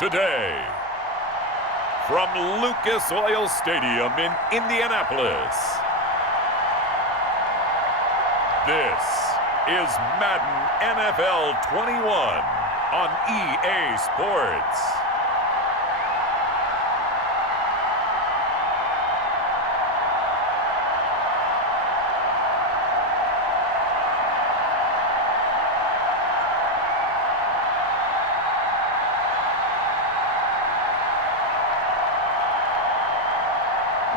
today. From Lucas Oil Stadium in Indianapolis, this is Madden NFL 21 on EA Sports.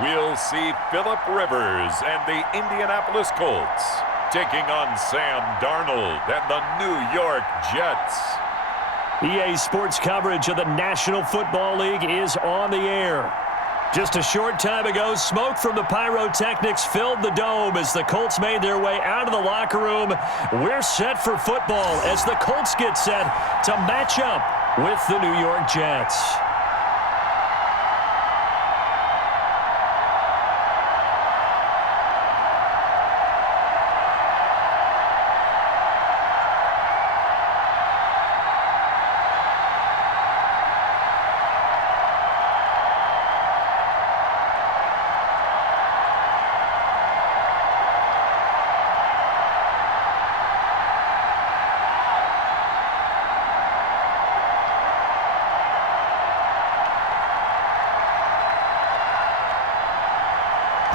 We'll see Phillip Rivers and the Indianapolis Colts taking on Sam Darnold and the New York Jets. EA Sports coverage of the National Football League is on the air. Just a short time ago, smoke from the pyrotechnics filled the dome as the Colts made their way out of the locker room. We're set for football as the Colts get set to match up with the New York Jets.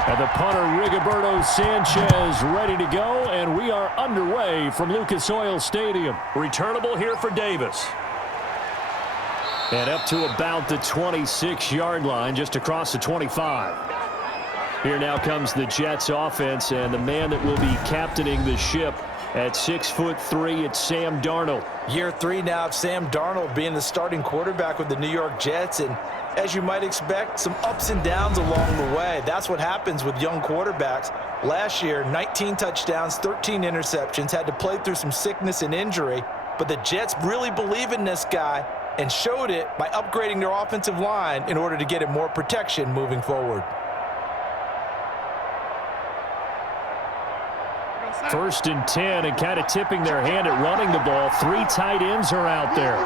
And the punter, Rigoberto Sanchez, ready to go, and we are underway from Lucas Oil Stadium. Returnable here for Davis. And up to about the 26-yard line, just across the 25. Here now comes the Jets offense, and the man that will be captaining the ship at 6'3", it's Sam Darnold. Year 3 now of Sam Darnold being the starting quarterback with the New York Jets, and as you might expect, some ups and downs along the way. That's what happens with young quarterbacks. Last year, 19 touchdowns, 13 interceptions, had to play through some sickness and injury, but the Jets really believe in this guy and showed it by upgrading their offensive line in order to get him more protection moving forward. First and 10, and kind of tipping their hand at running the ball. 3 tight ends are out there.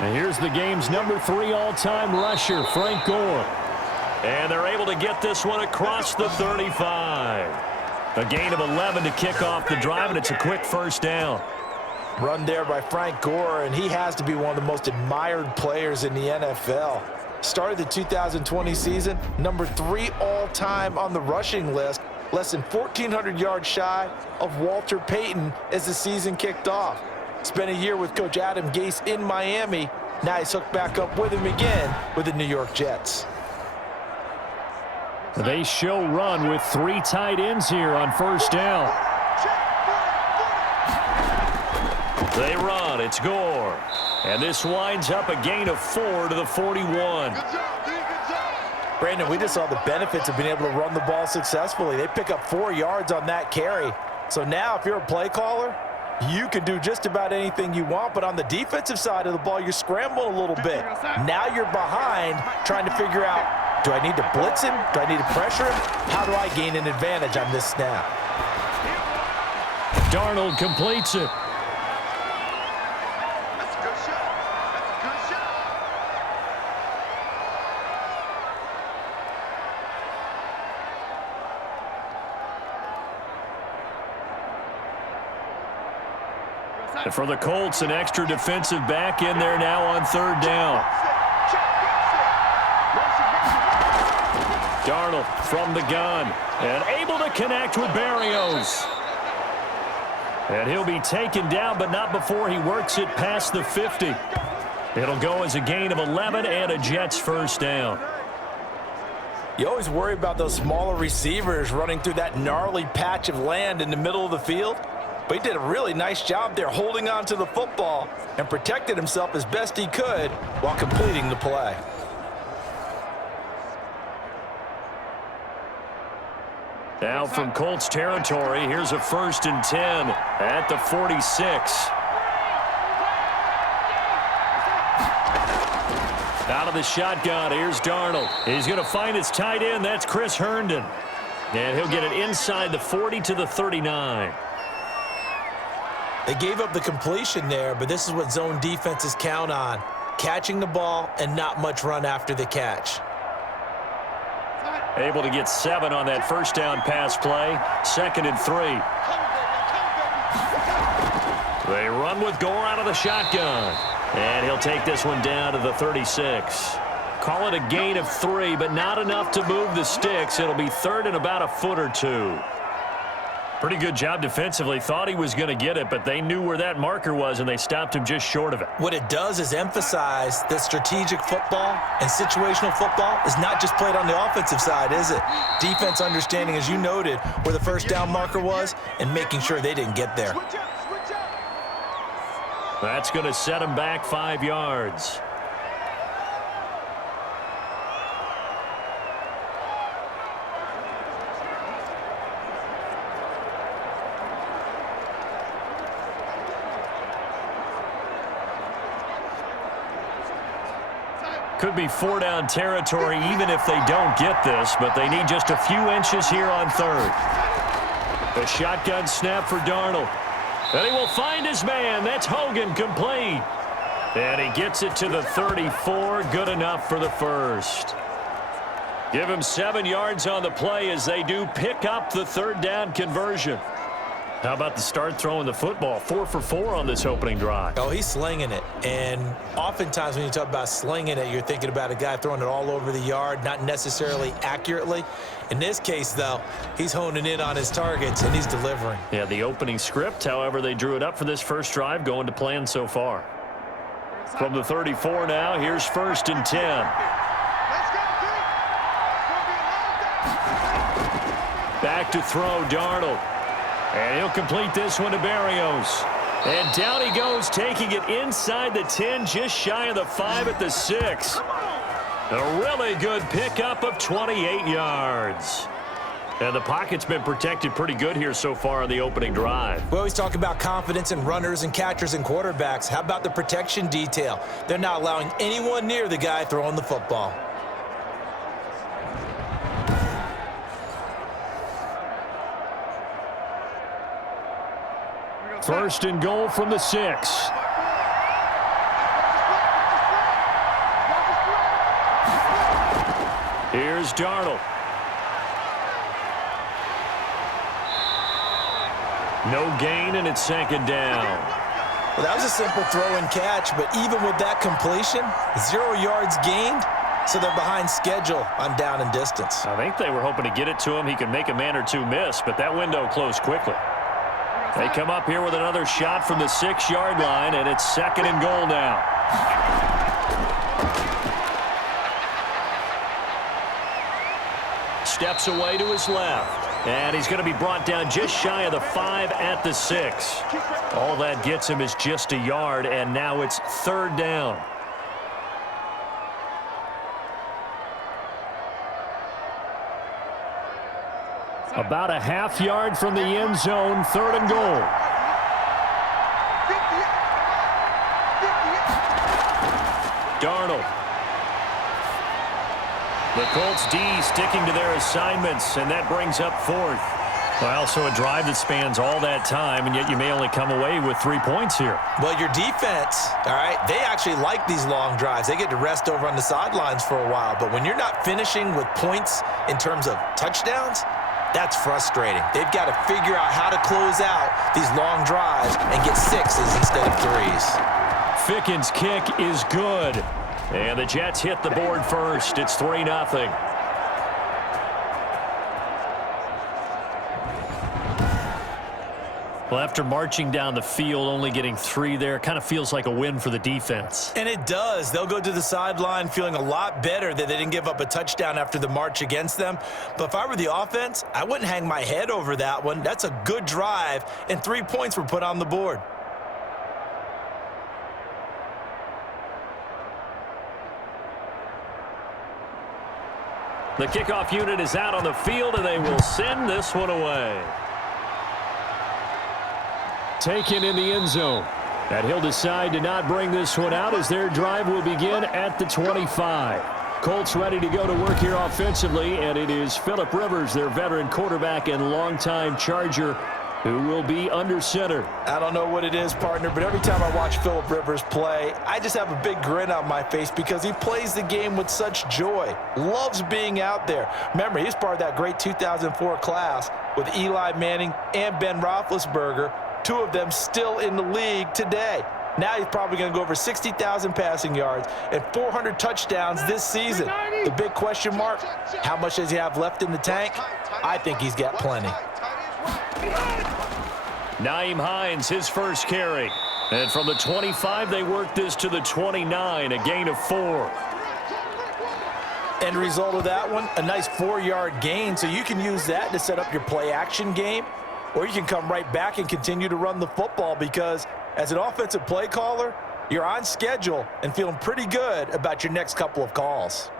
And here's the game's number 3 all-time rusher, Frank Gore. And they're able to get this one across the 35. A gain of 11 to kick off the drive, and it's a quick first down. Run there by Frank Gore, and he has to be one of the most admired players in the NFL. Started the 2020 season, number 3 all-time on the rushing list, less than 1,400 yards shy of Walter Payton as the season kicked off. Spent a year with Coach Adam Gase in Miami. Now he's hooked back up with him again with the New York Jets. They show run with 3 tight ends here on first down. They run. It's Gore. And this winds up a gain of 4 to the 41. Brandon, we just saw the benefits of being able to run the ball successfully. They pick up 4 yards on that carry. So now if you're a play caller, you can do just about anything you want, but on the defensive side of the ball, you're scrambling a little bit. Now you're behind trying to figure out, do I need to blitz him? Do I need to pressure him? How do I gain an advantage on this snap? Darnold completes it. And for the Colts, an extra defensive back in there now on third down. Darnold from the gun and able to connect with Berrios. And he'll be taken down, but not before he works it past the 50. It'll go as a gain of 11 and a Jets first down. You always worry about those smaller receivers running through that gnarly patch of land in the middle of the field. But he did a really nice job there holding on to the football and protected himself as best he could while completing the play. Now from Colts territory, here's a 1st and 10 at the 46. Out of the shotgun, here's Darnold. He's going to find his tight end. That's Chris Herndon. And he'll get it inside the 40 to the 39. They gave up the completion there, but this is what zone defenses count on. Catching the ball and not much run after the catch. Able to get 7 on that first down pass play. 2nd and 3. They run with Gore out of the shotgun. And he'll take this one down to the 36. Call it a gain of 3, but not enough to move the sticks. It'll be 3rd and about a foot or 2. Pretty good job defensively. Thought he was going to get it, but they knew where that marker was, and they stopped him just short of it. What it does is emphasize that strategic football and situational football is not just played on the offensive side, is it? Defense understanding, as you noted, where the first down marker was and making sure they didn't get there. That's going to set him back 5 yards. Could be 4-down territory even if they don't get this, but they need just a few inches here on 3rd. A shotgun snap for Darnold. And he will find his man. That's Hogan, complete. And he gets it to the 34. Good enough for the first. Give him 7 yards on the play as they do pick up the 3rd down conversion. How about the start throwing the football? 4 for 4 on this opening drive. Oh, he's slinging it. And oftentimes when you talk about slinging it, you're thinking about a guy throwing it all over the yard, not necessarily accurately. In this case, though, he's honing in on his targets, and he's delivering. Yeah, the opening script, however, they drew it up for this first drive, going to plan so far. From the 34 now, here's 1st and 10. Back to throw, Darnold. And he'll complete this one to Berrios. And down he goes, taking it inside the 10, just shy of the 5 at the 6. A really good pickup of 28 yards. And the pocket's been protected pretty good here so far on the opening drive. We always talk about confidence in runners and catchers and quarterbacks. How about the protection detail? They're not allowing anyone near the guy throwing the football. First and goal from the 6. Here's Darnold. No gain, and it's 2nd down. Well, that was a simple throw and catch, but even with that completion, 0 yards gained, so they're behind schedule on down and distance. I think they were hoping to get it to him. He could make a man or two miss, but that window closed quickly. They come up here with another shot from the 6-yard line, and it's 2nd and goal now. Steps away to his left, and he's going to be brought down just shy of the 5 at the 6. All that gets him is just a yard, and now it's 3rd down. About a half yard from the end zone, 3rd and goal. Darnold. The Colts D sticking to their assignments, and that brings up 4th. Well, so a drive that spans all that time, and yet you may only come away with 3 points here. Well, your defense, all right, they actually like these long drives. They get to rest over on the sidelines for a while, but when you're not finishing with points in terms of touchdowns, that's frustrating. They've got to figure out how to close out these long drives and get 6s instead of 3s. Ficken's kick is good. And the Jets hit the board first. It's 3-0. Well, after marching down the field, only getting 3 there, kind of feels like a win for the defense. And it does. They'll go to the sideline feeling a lot better that they didn't give up a touchdown after the march against them. But if I were the offense, I wouldn't hang my head over that one. That's a good drive, and 3 points were put on the board. The kickoff unit is out on the field, and they will send this one away. Taken in the end zone. And he'll decide to not bring this one out as their drive will begin at the 25. Colts ready to go to work here offensively, and it is Phillip Rivers, their veteran quarterback and longtime Charger, who will be under center. I don't know what it is, partner, but every time I watch Phillip Rivers play, I just have a big grin on my face because he plays the game with such joy, loves being out there. Remember, he's part of that great 2004 class with Eli Manning and Ben Roethlisberger, two of them still in the league today. Now he's probably going to go over 60,000 passing yards and 400 touchdowns this season. The big question mark, how much does he have left in the tank? I think he's got plenty. Nyheim Hines, his first carry. And from the 25, they work this to the 29, a gain of 4. End result of that one, a nice 4-yard gain, so you can use that to set up your play-action game, or you can come right back and continue to run the football because as an offensive play caller, you're on schedule and feeling pretty good about your next couple of calls.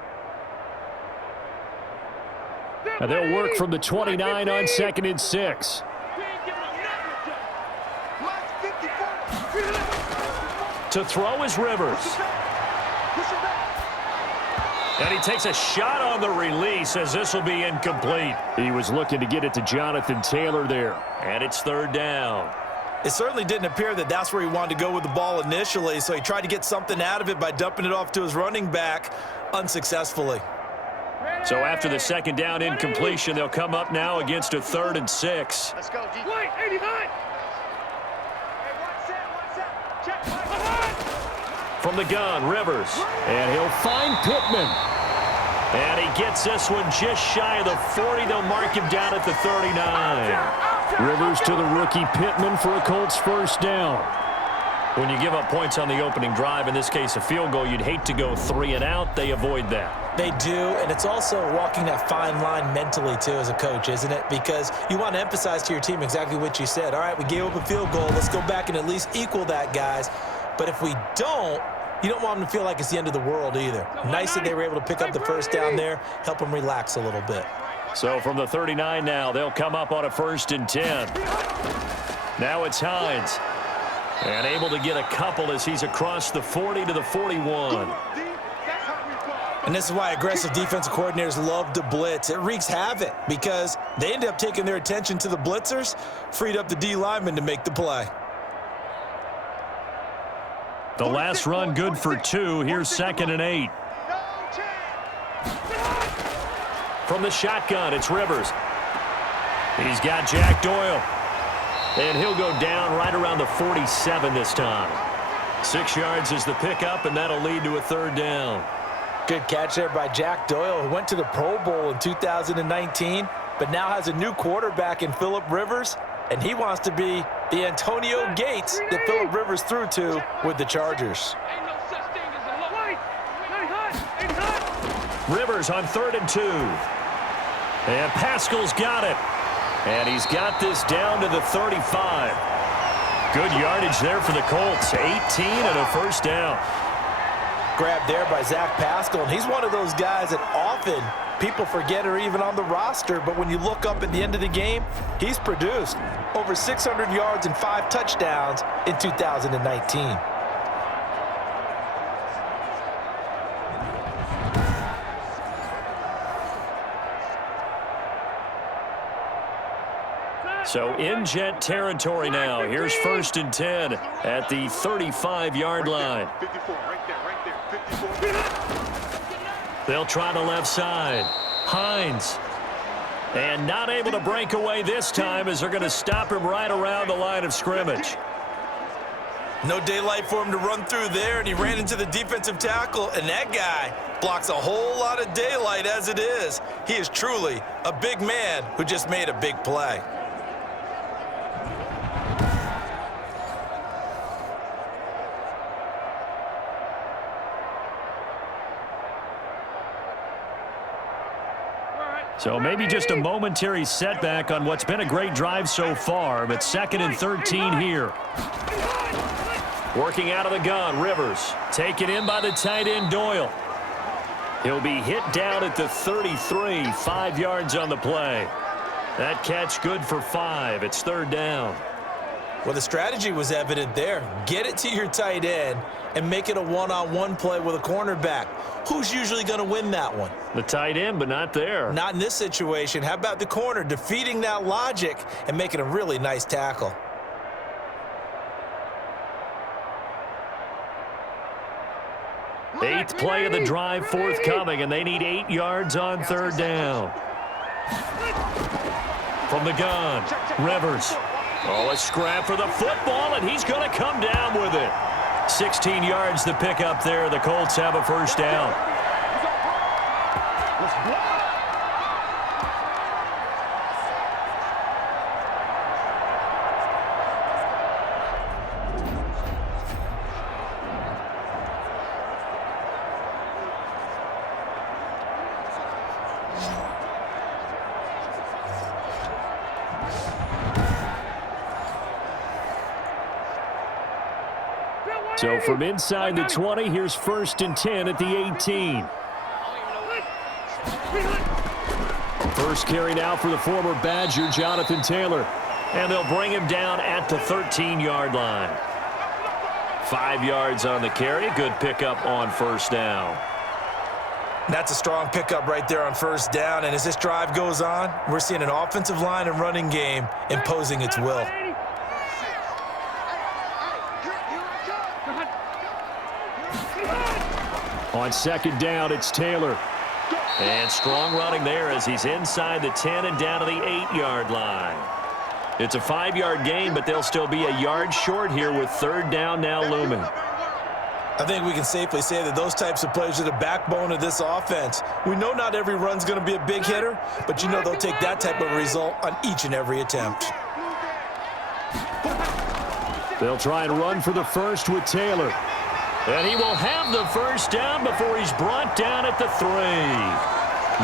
And they'll work from the 29 on 2nd and 6. To throw is Rivers. And he takes a shot on the release as this will be incomplete. He was looking to get it to Jonathan Taylor there. And it's 3rd down. It certainly didn't appear that that's where he wanted to go with the ball initially, so he tried to get something out of it by dumping it off to his running back unsuccessfully. So after the 2nd down incompletion, they'll come up now against a 3rd and 6. Let's go, D. Wait, 89. From the gun, Rivers. And he'll find Pittman. And he gets this one just shy of the 40. They'll mark him down at the 39. Rivers to the rookie Pittman for a Colts first down. When you give up points on the opening drive, in this case a field goal, you'd hate to go 3 and out. They avoid that. They do, and it's also walking that fine line mentally, too, as a coach, isn't it? Because you want to emphasize to your team exactly what you said. All right, we gave up a field goal. Let's go back and at least equal that, guys. But if we don't, you don't want them to feel like it's the end of the world either. Nice that they were able to pick up the first down there, help them relax a little bit. So from the 39 now, they'll come up on a 1st and 10. Now it's Hines. And able to get a couple as he's across the 40 to the 41. And this is why aggressive defensive coordinators love to blitz. It wreaks havoc because they end up taking their attention to the blitzers, freed up the D lineman to make the play. The last run good for 2. Here's 2nd and 8. From the shotgun, it's Rivers. He's got Jack Doyle. And he'll go down right around the 47 this time. 6 yards is the pickup, and that'll lead to a 3rd down. Good catch there by Jack Doyle, who went to the Pro Bowl in 2019, but now has a new quarterback in Phillip Rivers, and he wants to be the Antonio Gates that Phillip Rivers threw to with the Chargers. Rivers on 3rd and 2. And Pascal's got it. And he's got this down to the 35. Good yardage there for the Colts. 18 and a first down. Grabbed there by Zach Pascal, and he's one of those guys that often people forget are even on the roster, but when you look up at the end of the game, he's produced over 600 yards and 5 touchdowns in 2019. So in Jet territory now. Here's 1st and 10 at the 35-yard line. 54, right there. They'll try the left side. Hines. And not able to break away this time as they're going to stop him right around the line of scrimmage. No daylight for him to run through there, and he ran into the defensive tackle, and that guy blocks a whole lot of daylight as it is. He is truly a big man who just made a big play. So maybe just a momentary setback on what's been a great drive so far, but 2nd and 13 here. Working out of the gun, Rivers. Taken in by the tight end, Doyle. He'll be hit down at the 33, 5 yards on the play. That catch good for 5. It's 3rd down. Well, the strategy was evident there. Get it to your tight end and make it a one-on-one play with a cornerback. Who's usually going to win that one? The tight end, but not there. Not in this situation. How about the corner defeating that logic and making a really nice tackle? Eighth play of the drive forthcoming, and they need 8 yards on third down. From the gun, Rivers. Oh, a scrap for the football, and he's going to come down with it. 16 yards to pick up there. The Colts have a first down. So from inside the 20, here's 1st and 10 at the 18. First carry now for the former Badger, Jonathan Taylor. And they'll bring him down at the 13-yard line. 5 yards on the carry. Good pickup on first down. That's a strong pickup right there on first down. And as this drive goes on, we're seeing an offensive line and running game imposing its will. On second down, it's Taylor. And strong running there as he's inside the 10 and down to the 8-yard line. It's a 5-yard gain, but they'll still be a yard short here with third down now looming. I think we can safely say that those types of plays are the backbone of this offense. We know not every run's going to be a big hitter, but you know they'll take that type of result on each and every attempt. They'll try and run for the first with Taylor. And he will have the first down before he's brought down at the 3.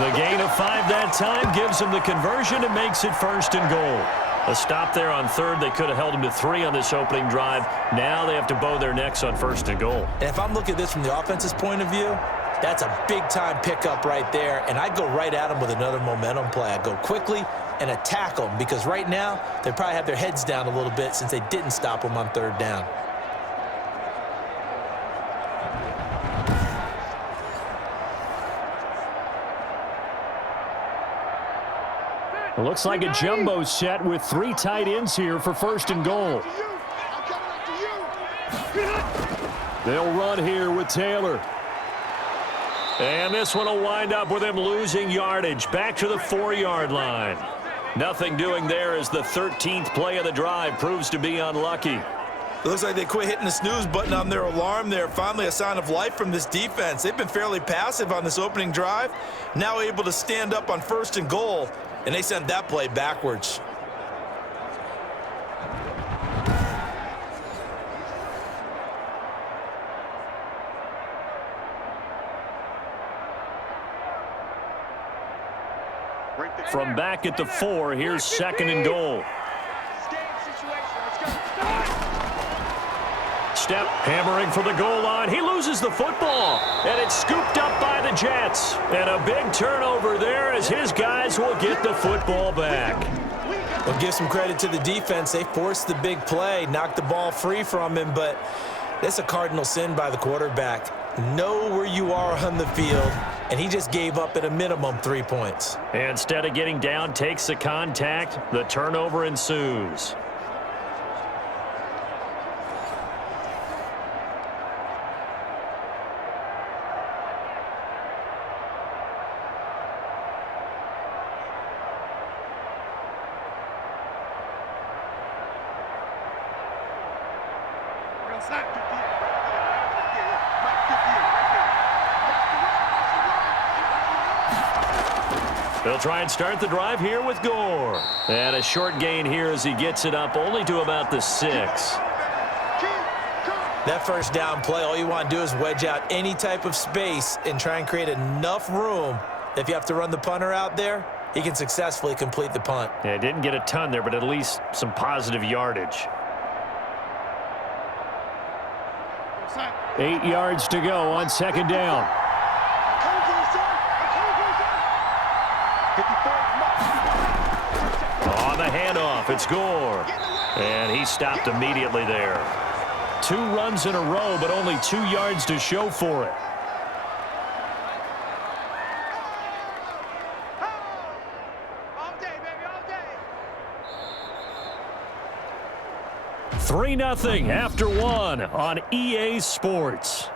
The gain of 5 that time gives him the conversion and makes it 1st and goal. A stop there on third. They could have held him to 3 on this opening drive. Now they have to bow their necks on 1st and goal. And if I'm looking at this from the offense's point of view, that's a big-time pickup right there. And I'd go right at him with another momentum play. I'd go quickly and attack them because right now they probably have their heads down a little bit since they didn't stop him on third down. It looks like a jumbo set with 3 tight ends here for 1st and goal. They'll run here with Taylor. And this one will wind up with him losing yardage back to the 4-yard line. Nothing doing there as the 13th play of the drive proves to be unlucky. It looks like they quit hitting the snooze button on their alarm there. Finally a sign of life from this defense. They've been fairly passive on this opening drive. Now able to stand up on 1st and goal. And they sent that play backwards. From back at the 4, here's 2nd and goal. Step hammering for the goal line. He loses the football, and it's scooped up by the Jets. And a big turnover there as his guys will get the football back. Well, give some credit to the defense. They forced the big play, knocked the ball free from him, but that's a cardinal sin by the quarterback. Know where you are on the field, and he just gave up at a minimum 3 points. And instead of getting down, takes the contact. The turnover ensues. They'll try and start the drive here with Gore. And a short gain here as he gets it up only to about the 6. That first down play, all you want to do is wedge out any type of space and try and create enough room. If you have to run the punter out there, he can successfully complete the punt. Yeah, didn't get a ton there, but at least some positive yardage. 8 yards to go on 2nd down. On the handoff, it's Gore. And he stopped immediately there. 2 runs in a row, but only 2 yards to show for it. All day, baby, all day. 3-0 after 1 on EA Sports.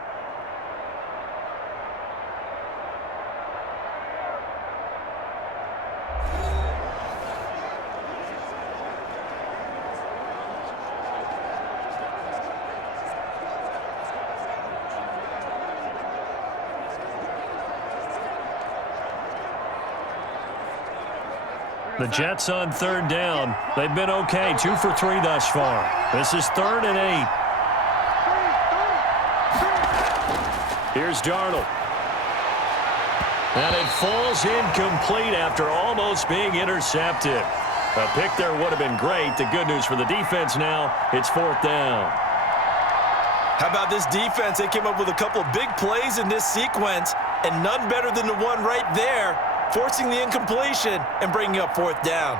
The Jets on 3rd down. They've been okay. 2 for 3 thus far. This is 3rd and 8. Here's Darnold. And it falls incomplete after almost being intercepted. A pick there would have been great. The good news for the defense now, it's 4th down. How about this defense? They came up with a couple of big plays in this sequence, and none better than the one right there, forcing the incompletion and bringing up 4th down.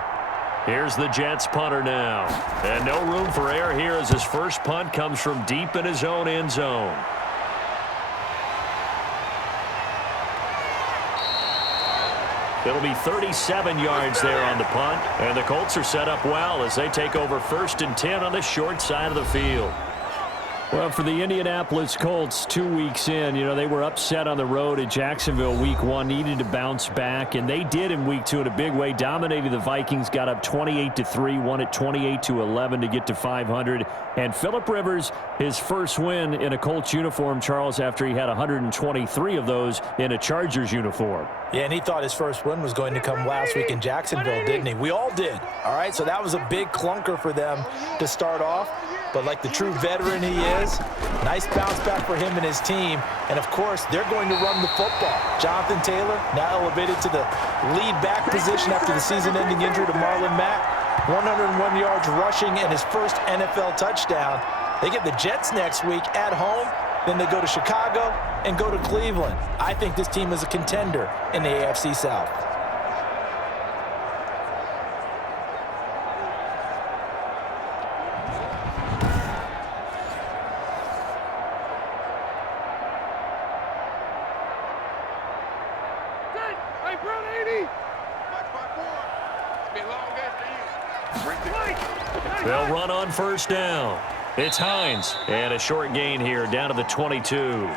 Here's the Jets punter now. And no room for error here as his first punt comes from deep in his own end zone. It'll be 37 yards there on the punt. And the Colts are set up well as they take over 1st and 10 on the short side of the field. Well, for the Indianapolis Colts, 2 weeks in, they were upset on the road at Jacksonville week 1, needed to bounce back, and they did in week 2 in a big way, dominated the Vikings, got up 28-3, won it 28-11 to get to 500. And Phillip Rivers, his first win in a Colts uniform, Charles, after he had 123 of those in a Chargers uniform. Yeah, and he thought his first win was going to come last week in Jacksonville, didn't he? We all did, all right? So that was a big clunker for them to start off. But like the true veteran he is, nice bounce back for him and his team. And, of course, they're going to run the football. Jonathan Taylor now elevated to the lead back position after the season-ending injury to Marlon Mack. 101 yards rushing and his first NFL touchdown. They get the Jets next week at home. Then they go to Chicago and go to Cleveland. I think this team is a contender in the AFC South. Hey, Brown 80. Watch my board. It's been a long day for you. They'll run on 1st down. It's Hines. And a short gain here down to the 22.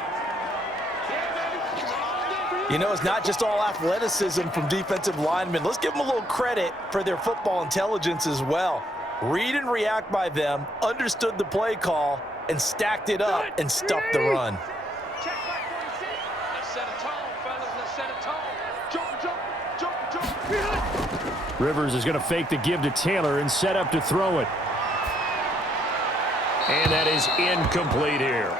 It's not just all athleticism from defensive linemen. Let's give them a little credit for their football intelligence as well. Read and react by them, understood the play call, and stacked it up and stuffed the run. Check back 46. Let's set a tone, fellas. Let's set a tone. Jump, jump, jump, jump. Rivers is going to fake the give to Taylor and set up to throw it. And that is incomplete here.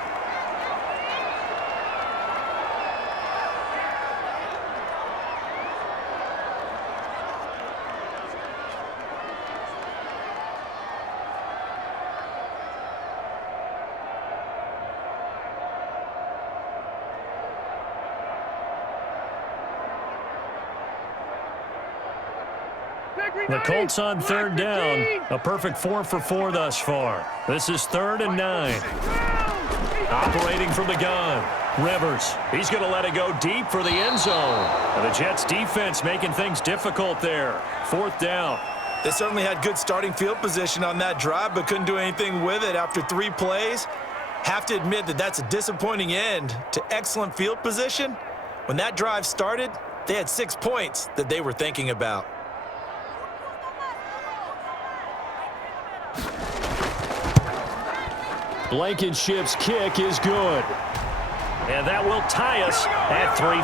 The Colts on 3rd down. A perfect 4 for 4 thus far. This is 3rd and 9. Operating from the gun. Rivers. He's going to let it go deep for the end zone. And the Jets defense making things difficult there. 4th down. They certainly had good starting field position on that drive, but couldn't do anything with it after 3 plays. Have to admit that that's a disappointing end to excellent field position. When that drive started, they had 6 points that they were thinking about. Blankenship's kick is good. And that will tie us at 3-3.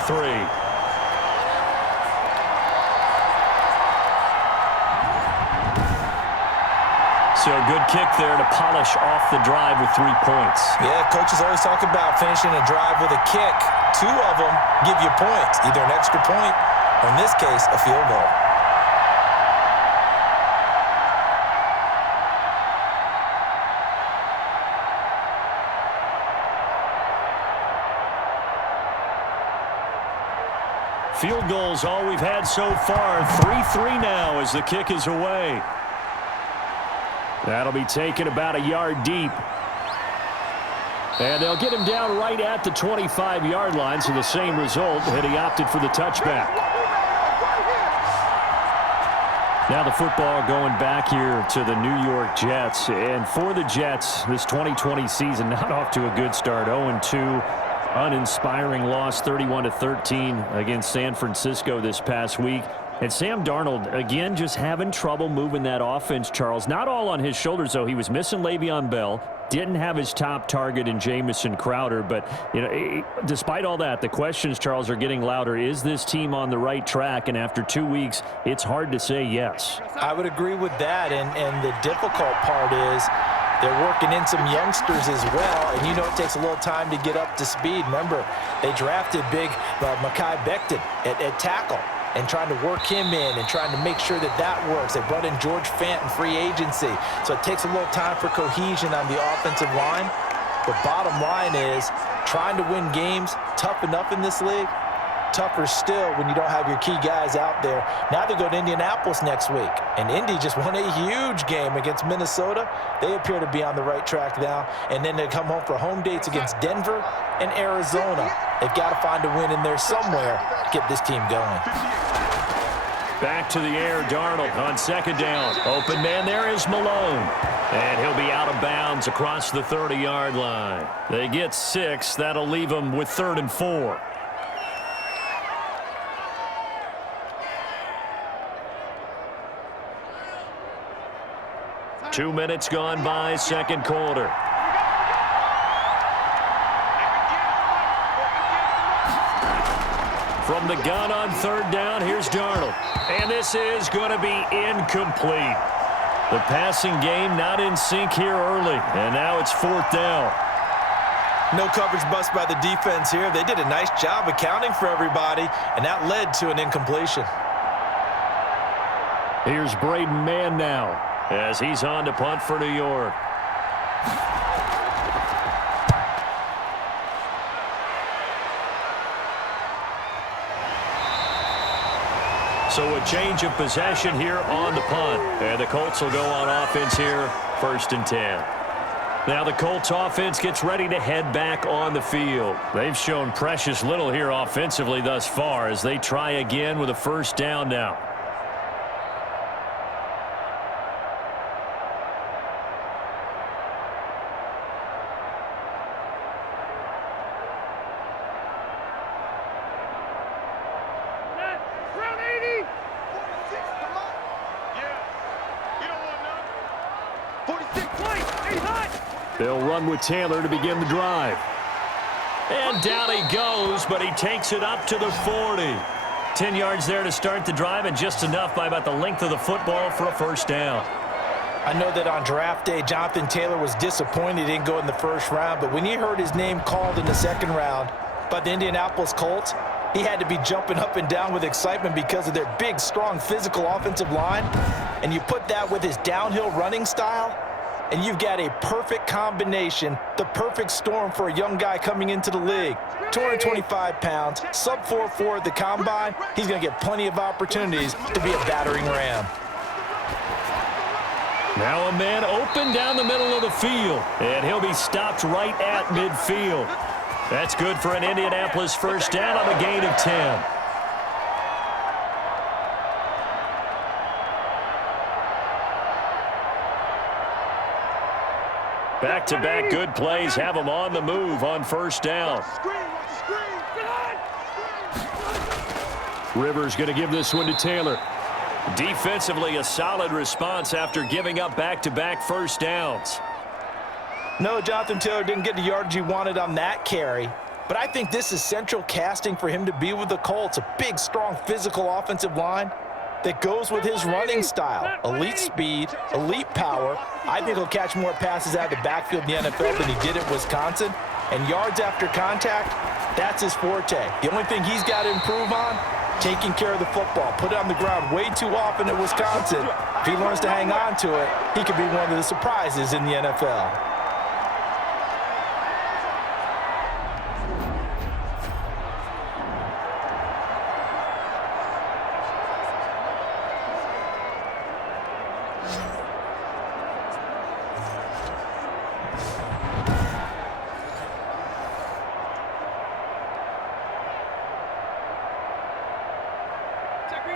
So a good kick there to polish off the drive with 3 points. Yeah, coaches always talk about finishing a drive with a kick. 2 of them give you points, either an extra point or, in this case, a field goal. Field goals all we've had so far. 3-3 now as the kick is away. That'll be taken about a yard deep. And they'll get him down right at the 25-yard line, so the same result, and he opted for the touchback. Now the football going back here to the New York Jets. And for the Jets, this 2020 season not off to a good start. 0-2, uninspiring loss, 31-13 against San Francisco this past week. And Sam Darnold, again, just having trouble moving that offense, Charles. Not all on his shoulders, though. He was missing Le'Veon Bell. Didn't have his top target in Jamison Crowder. But, you know, despite all that, the questions, Charles, are getting louder. Is this team on the right track? And after 2 weeks, it's hard to say yes. I would agree with that. And the difficult part is they're working in some youngsters as well. And, you know, it takes a little time to get up to speed. Remember, they drafted big Mekhi Becton at tackle, and trying to work him in and trying to make sure that that works. They brought in George Fant in free agency. So it takes a little time for cohesion on the offensive line. The bottom line is trying to win games, tough enough in this league. Tougher still when you don't have your key guys out there. Now they go to Indianapolis next week. And Indy just won a huge game against Minnesota. They appear to be on the right track now. And then they come home for home dates against Denver and Arizona. They've got to find a win in there somewhere to get this team going. Back to the air, Darnold on second down. Open man there is Malone. And he'll be out of bounds across the 30-yard line. They get 6. That'll leave them with 3rd and 4. Two minutes gone by, second quarter. From the gun on 3rd down, here's Darnold. And this is going to be incomplete. The passing game not in sync here early. And now it's 4th down. No coverage bust by the defense here. They did a nice job accounting for everybody, and that led to an incompletion. Here's Braden Mann now, as he's on to punt for New York. So a change of possession here on the punt. And the Colts will go on offense here, 1st and 10. Now the Colts offense gets ready to head back on the field. They've shown precious little here offensively thus far as they try again with a 1st down now. They'll run with Taylor to begin the drive. And down he goes, but he takes it up to the 40. 10 yards there to start the drive, and just enough by about the length of the football for a 1st down. I know that on draft day, Jonathan Taylor was disappointed he didn't go in the 1st round, but when he heard his name called in the 2nd round by the Indianapolis Colts, he had to be jumping up and down with excitement because of their big, strong, physical offensive line. And you put that with his downhill running style, and you've got a perfect combination, the perfect storm for a young guy coming into the league. 225 pounds, sub 4.4 at the combine. He's going to get plenty of opportunities to be a battering ram. Now a man open down the middle of the field, and he'll be stopped right at midfield. That's good for an Indianapolis 1st down on a gain of 10. Back-to-back good plays have them on the move on 1st down. Rivers going to give this one to Taylor. Defensively, a solid response after giving up back-to-back 1st downs. No, Jonathan Taylor didn't get the yardage he wanted on that carry, but I think this is central casting for him to be with the Colts. A big, strong, physical offensive line that goes with his running style. Elite speed, elite power. I think he'll catch more passes out of the backfield in the NFL than he did at Wisconsin. And yards after contact, that's his forte. The only thing he's got to improve on, taking care of the football. Put it on the ground way too often at Wisconsin. If he learns to hang on to it, he could be one of the surprises in the NFL.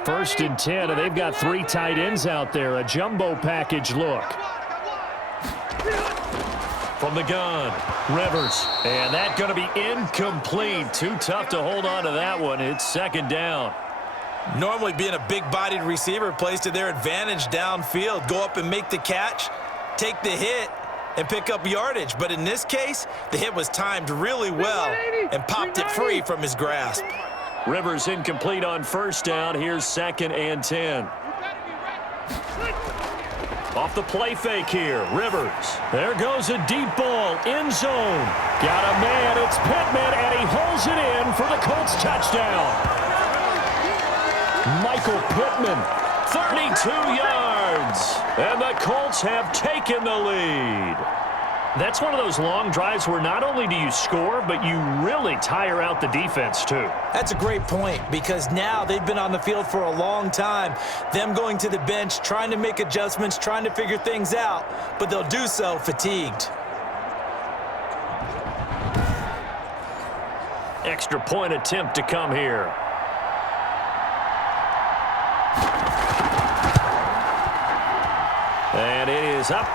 1st and 10, and they've got 3 tight ends out there. A jumbo package look. From the gun, Rivers. And that's going to be incomplete. Too tough to hold on to that one. It's 2nd down. Normally being a big-bodied receiver plays to their advantage downfield. Go up and make the catch, take the hit, and pick up yardage. But in this case, the hit was timed really well and popped it free from his grasp. Rivers incomplete on 1st down. Here's 2nd and 10. Off the play fake here, Rivers. There goes a deep ball, end zone. Got a man, it's Pittman, and he holds it in for the Colts touchdown. Michael Pittman, 32 yards. And the Colts have taken the lead. That's one of those long drives where not only do you score, but you really tire out the defense too. That's a great point because now they've been on the field for a long time. Them going to the bench, trying to make adjustments, trying to figure things out, but they'll do so fatigued. Extra point attempt to come here. And it is up.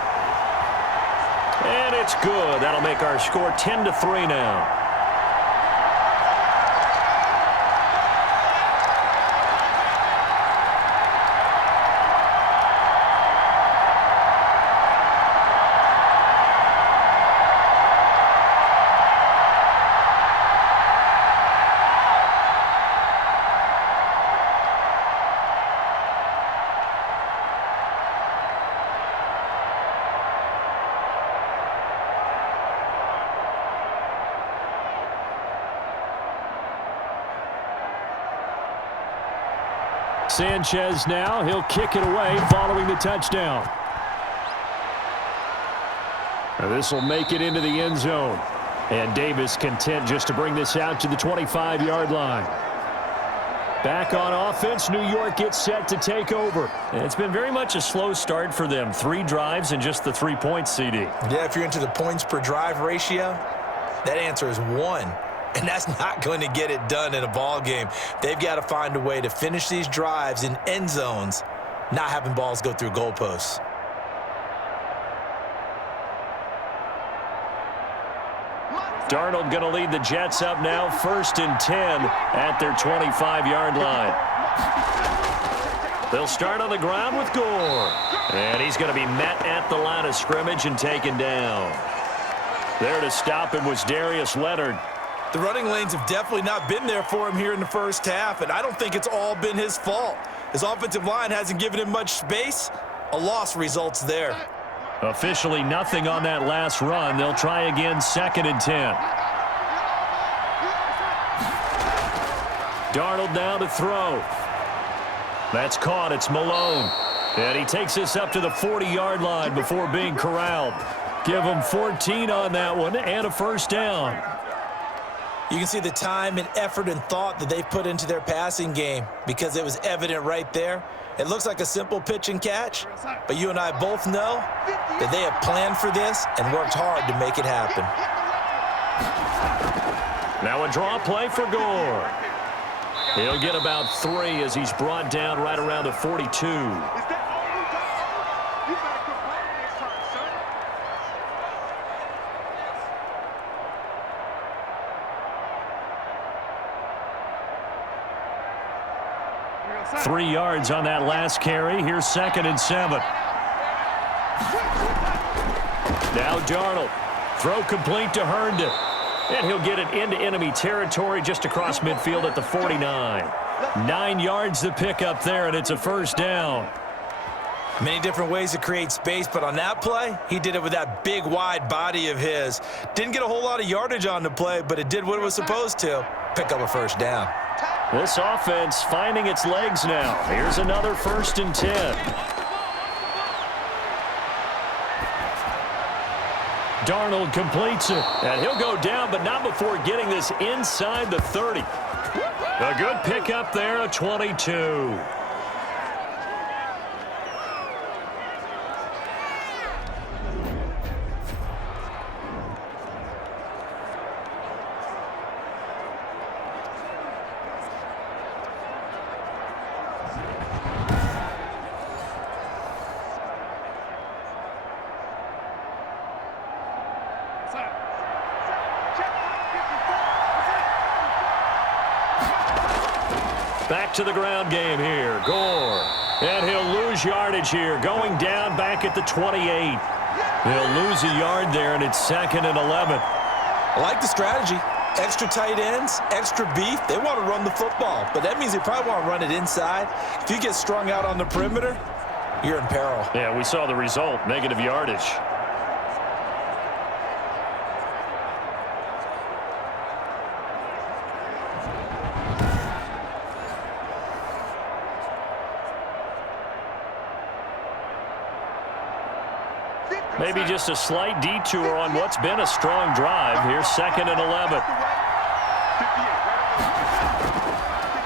And it's good. That'll make our score 10-3 now. Sanchez now, he'll kick it away following the touchdown. This will make it into the end zone. And Davis content just to bring this out to the 25-yard line. Back on offense, New York gets set to take over. And it's been very much a slow start for them. 3 drives and just the 3 points, CD. Yeah, if you're into the points per drive ratio, that answer is 1. And that's not going to get it done in a ball game. They've got to find a way to finish these drives in end zones, not having balls go through goalposts. Darnold going to lead the Jets up now, 1st and 10 at their 25-yard line. They'll start on the ground with Gore. And he's going to be met at the line of scrimmage and taken down. There to stop him was Darius Leonard. The running lanes have definitely not been there for him here in the first half, and I don't think it's all been his fault. His offensive line hasn't given him much space. A loss results there. Officially nothing on that last run. They'll try again, 2nd and 10. Darnold now to throw. That's caught. It's Malone. And he takes this up to the 40-yard line before being corralled. Give him 14 on that one and a 1st down. You can see the time and effort and thought that they've put into their passing game because it was evident right there. It looks like a simple pitch and catch, but you and I both know that they have planned for this and worked hard to make it happen. Now a draw play for Gore. He'll get about 3 as he's brought down right around the 42. Three yards on that last carry. Here's 2nd and 7. Now Darnold. Throw complete to Herndon. And he'll get it into enemy territory just across midfield at the 49. 9 yards to pick up there, and it's a 1st down. Many different ways to create space, but on that play, he did it with that big, wide body of his. Didn't get a whole lot of yardage on the play, but it did what it was supposed to. Pick up a 1st down. This offense finding its legs now. Here's another 1st and 10. Darnold completes it, and he'll go down, but not before getting this inside the 30. A good pickup there, a 22. Back to the ground game here. Gore. And he'll lose yardage here. Going down back at the 28. He'll lose a yard there, and it's 2nd and 11. I like the strategy. Extra tight ends, extra beef. They want to run the football, but that means they probably want to run it inside. If you get strung out on the perimeter, you're in peril. Yeah, we saw the result, negative yardage. Maybe just a slight detour on what's been a strong drive. Here's 2nd and 11.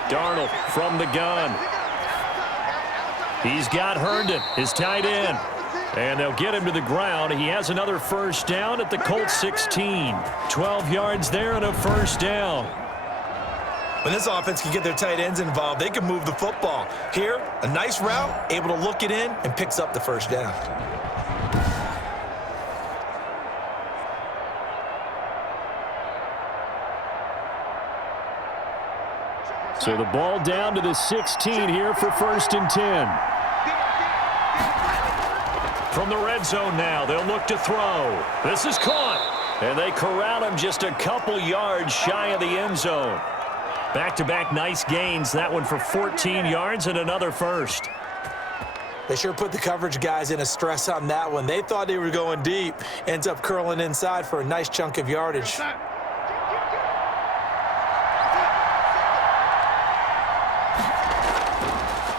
Darnold from the gun. He's got Herndon, his tight end. And they'll get him to the ground. He has another first down at the Colts 16. 12 yards there and a first down. When this offense can get their tight ends involved, they can move the football. Here, a nice route, able to look it in, and picks up the first down. So the ball down to the 16 here for 1st and 10. From the red zone now, they'll look to throw. This is caught. And they corral him just a couple yards shy of the end zone. Back-to-back nice gains. That one for 14 yards and another first. They sure put the coverage guys in a stress on that one. They thought they were going deep. Ends up curling inside for a nice chunk of yardage.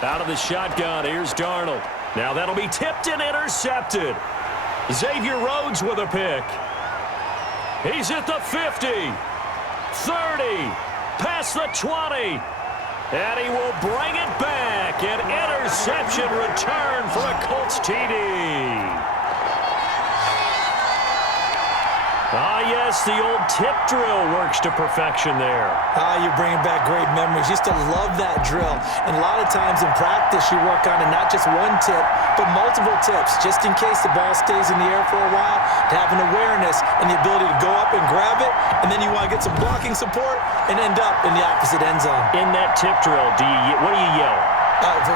Out of the shotgun, here's Darnold. Now that'll be tipped and intercepted. Xavier Rhodes with a pick. He's at the 50, 30, past the 20, and he will bring it back. An interception return for a Colts TD. Ah, yes, the old tip drill works to perfection there. Ah, you're bringing back great memories. Used to love that drill. And a lot of times in practice, you work on it, not just one tip, but multiple tips, just in case the ball stays in the air for a while, to have an awareness and the ability to go up and grab it, and then you want to get some blocking support and end up in the opposite end zone. In that tip drill, what do you yell?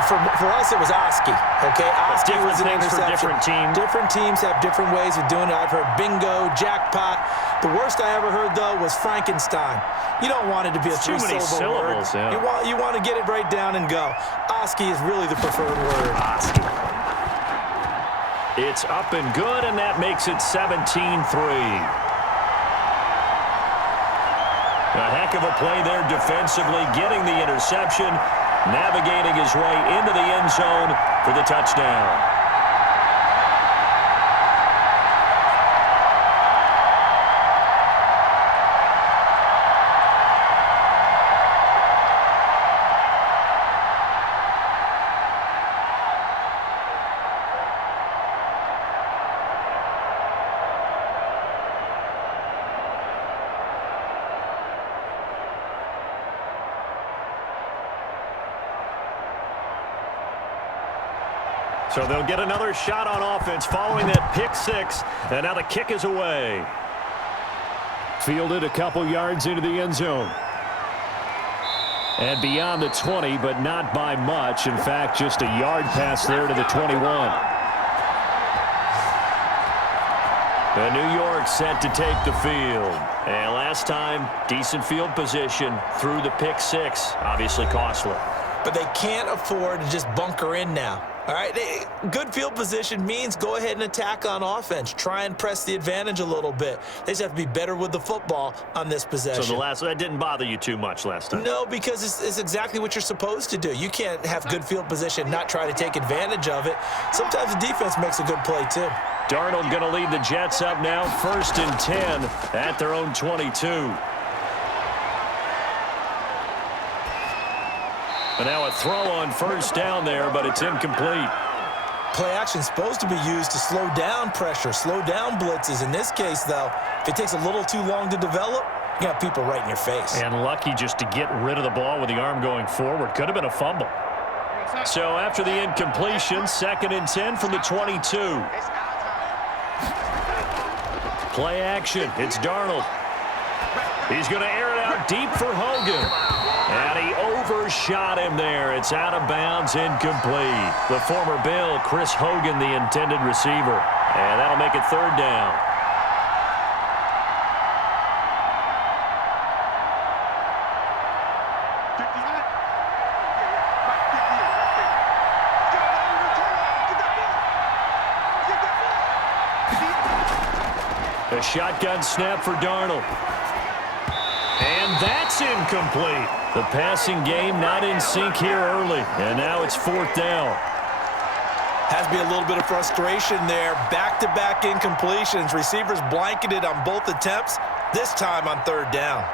For us, it was Oski. Okay, Oski was an things interception. For different teams. Different teams have different ways of doing it. I've heard bingo, jackpot. The worst I ever heard, though, was Frankenstein. You don't want it to be a three-syllable word. Yeah. You want to get it right down and go. Oski is really the preferred word. Oski. It's up and good, and that makes it 17-3. A heck of a play there defensively, getting the interception, navigating his way into the end zone for the touchdown. So they'll get another shot on offense following that pick six, and now the kick is away. Fielded a couple yards into the end zone. And beyond the 20, but not by much. In fact, just a yard pass there to the 21. And New York set to take the field. And last time, decent field position through the pick six. Obviously costly. But they can't afford to just bunker in now. All right, good field position means go ahead and attack on offense. Try and press the advantage a little bit. They just have to be better with the football on this possession. So that didn't bother you too much last time? No, because it's exactly what you're supposed to do. You can't have good field position and not try to take advantage of it. Sometimes the defense makes a good play, too. Darnold going to lead the Jets up now, 1st and 10 at their own 22. And now a throw on first down there, but it's incomplete. Play action is supposed to be used to slow down pressure, slow down blitzes. In this case, though, if it takes a little too long to develop, you got people right in your face. And lucky just to get rid of the ball with the arm going forward. Could have been a fumble. So after the incompletion, 2nd and 10 from the 22. Play action. It's Darnold. He's going to air it out deep for Hogan. And he overshot him there. It's out of bounds, incomplete. The former Bill, Chris Hogan, the intended receiver. And that'll make it third down. A shotgun snap for Darnold. And that's incomplete. The passing game not in sync here early. And now it's fourth down. Has to be a little bit of frustration there. Back-to-back incompletions. Receivers blanketed on both attempts, this time on third down.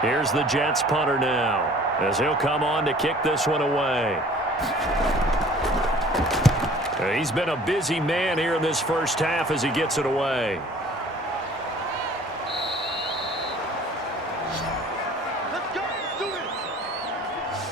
Here's the Jets punter now, as he'll come on to kick this one away. He's been a busy man here in this first half as he gets it away. Let's go. Do it.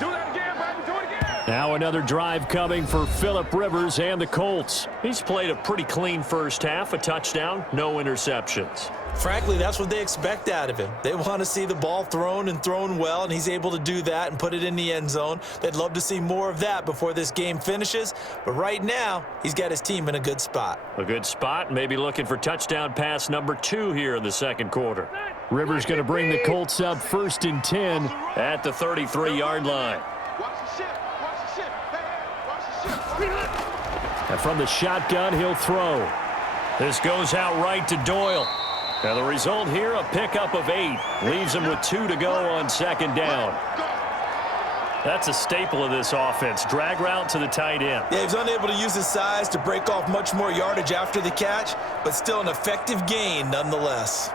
Do that again, baby. Do it again. Now another drive coming for Phillip Rivers and the Colts. He's played a pretty clean first half, a touchdown, no interceptions. Frankly, that's what they expect out of him. They want to see the ball thrown and thrown well, and he's able to do that and put it in the end zone. They'd love to see more of that before this game finishes, but right now, he's got his team in a good spot. A good spot, maybe looking for touchdown pass number 2 here in the second quarter. Rivers going to bring the Colts up 1st and 10 at the 33-yard line. Watch the ship. Watch the ship. Hey, watch the ship. And from the shotgun, he'll throw. This goes out right to Doyle. And the result here, a pickup of 8. Leaves him with 2 to go on second down. That's a staple of this offense. Drag route to the tight end. Yeah, he's unable to use his size to break off much more yardage after the catch, but still an effective gain nonetheless.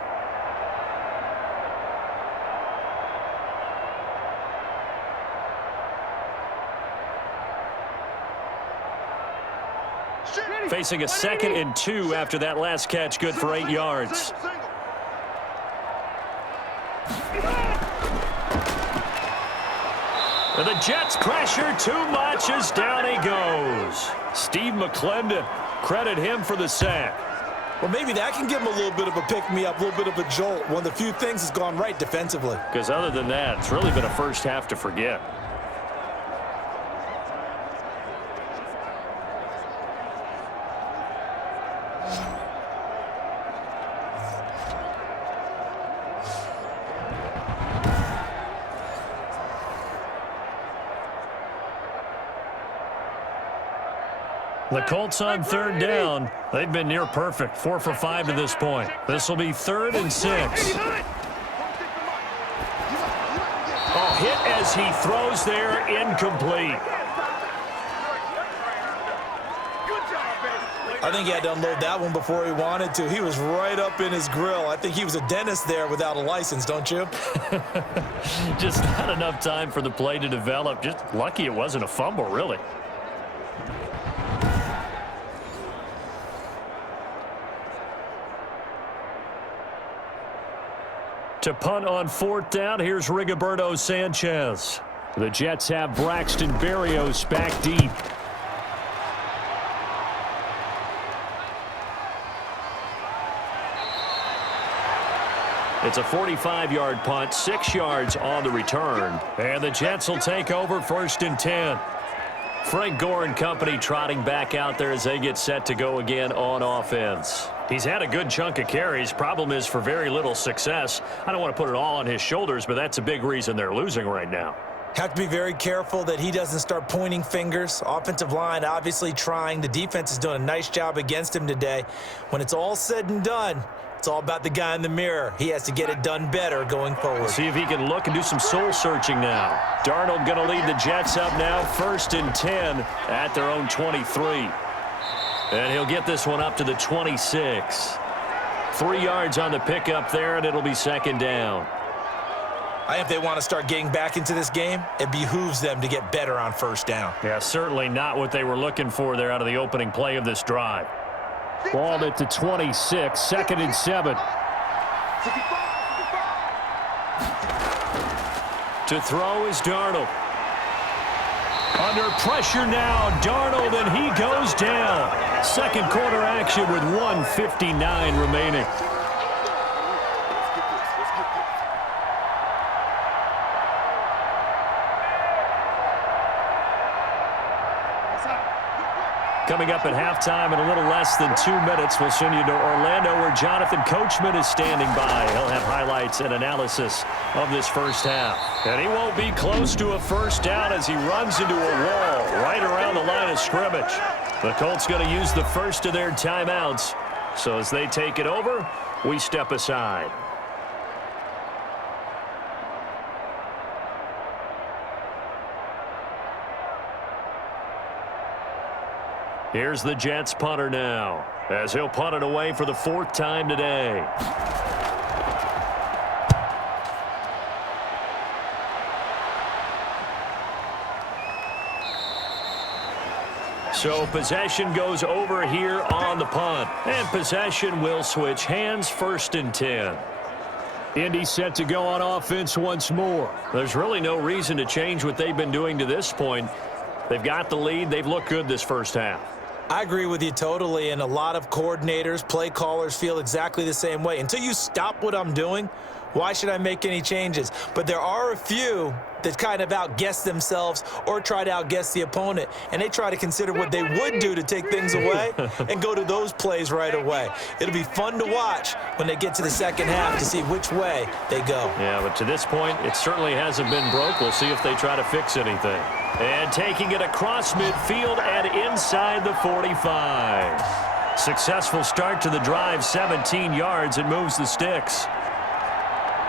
Facing a 2nd and 2 after that last catch, good for 8 yards. And the Jets pressure too much as down he goes. Steve McClendon, credit him for the sack. Well, maybe that can give him a little bit of a pick-me-up, a little bit of a jolt. One of the few things that's gone right defensively. Because other than that, it's really been a first half to forget. The Colts on third down. They've been near perfect, 4 for 5 to this point. This will be 3rd and 6. Oh, hit as he throws there, incomplete. I think he had to unload that one before he wanted to. He was right up in his grill. I think he was a dentist there without a license, don't you? Just not enough time for the play to develop. Just lucky it wasn't a fumble, really. To punt on 4th down, here's Rigoberto Sanchez. The Jets have Braxton Berrios back deep. It's a 45-yard punt, 6 yards on the return. And the Jets will take over 1st and 10. Frank Gore and company trotting back out there as they get set to go again on offense. He's had a good chunk of carries. Problem is for very little success. I don't want to put it all on his shoulders, but that's a big reason they're losing right now. Have to be very careful that he doesn't start pointing fingers. Offensive line obviously trying. The defense is doing a nice job against him today. When it's all said and done, it's all about the guy in the mirror. He has to get it done better going forward. See if he can look and do some soul searching now. Darnold going to lead the Jets up now, 1st and 10 at their own 23. And he'll get this one up to the 26. 3 yards on the pickup there, and it'll be 2nd down. I think if they want to start getting back into this game, it behooves them to get better on 1st down. Yeah, certainly not what they were looking for there out of the opening play of this drive. Ball at the 26, 2nd and 7. To throw is Darnold. Under pressure now, Darnold, and he goes down. Second quarter action with 1:59 remaining. Coming up at halftime in a little less than 2 minutes, we'll send you to Orlando where Jonathan Coachman is standing by. He'll have highlights and analysis of this first half. And he won't be close to a first down as he runs into a wall right around the line of scrimmage. The Colts going to use the first of their timeouts. So as they take it over, we step aside. Here's the Jets punter now, as he'll punt it away for the 4th time today. So possession goes over here on the punt, and possession will switch hands, 1st and 10. Indy set to go on offense once more. There's really no reason to change what they've been doing to this point. They've got the lead. They've looked good this first half. I agree with you totally, and a lot of coordinators, play callers feel exactly the same way. Until you stop what I'm doing, why should I make any changes? But there are a few that kind of outguess themselves or try to outguess the opponent, and they try to consider what they would do to take things away and go to those plays right away. It'll be fun to watch when they get to the second half to see which way they go. Yeah, but to this point, it certainly hasn't been broke. We'll see if they try to fix anything. And taking it across midfield and inside the 45. Successful start to the drive, 17 yards, and moves the sticks.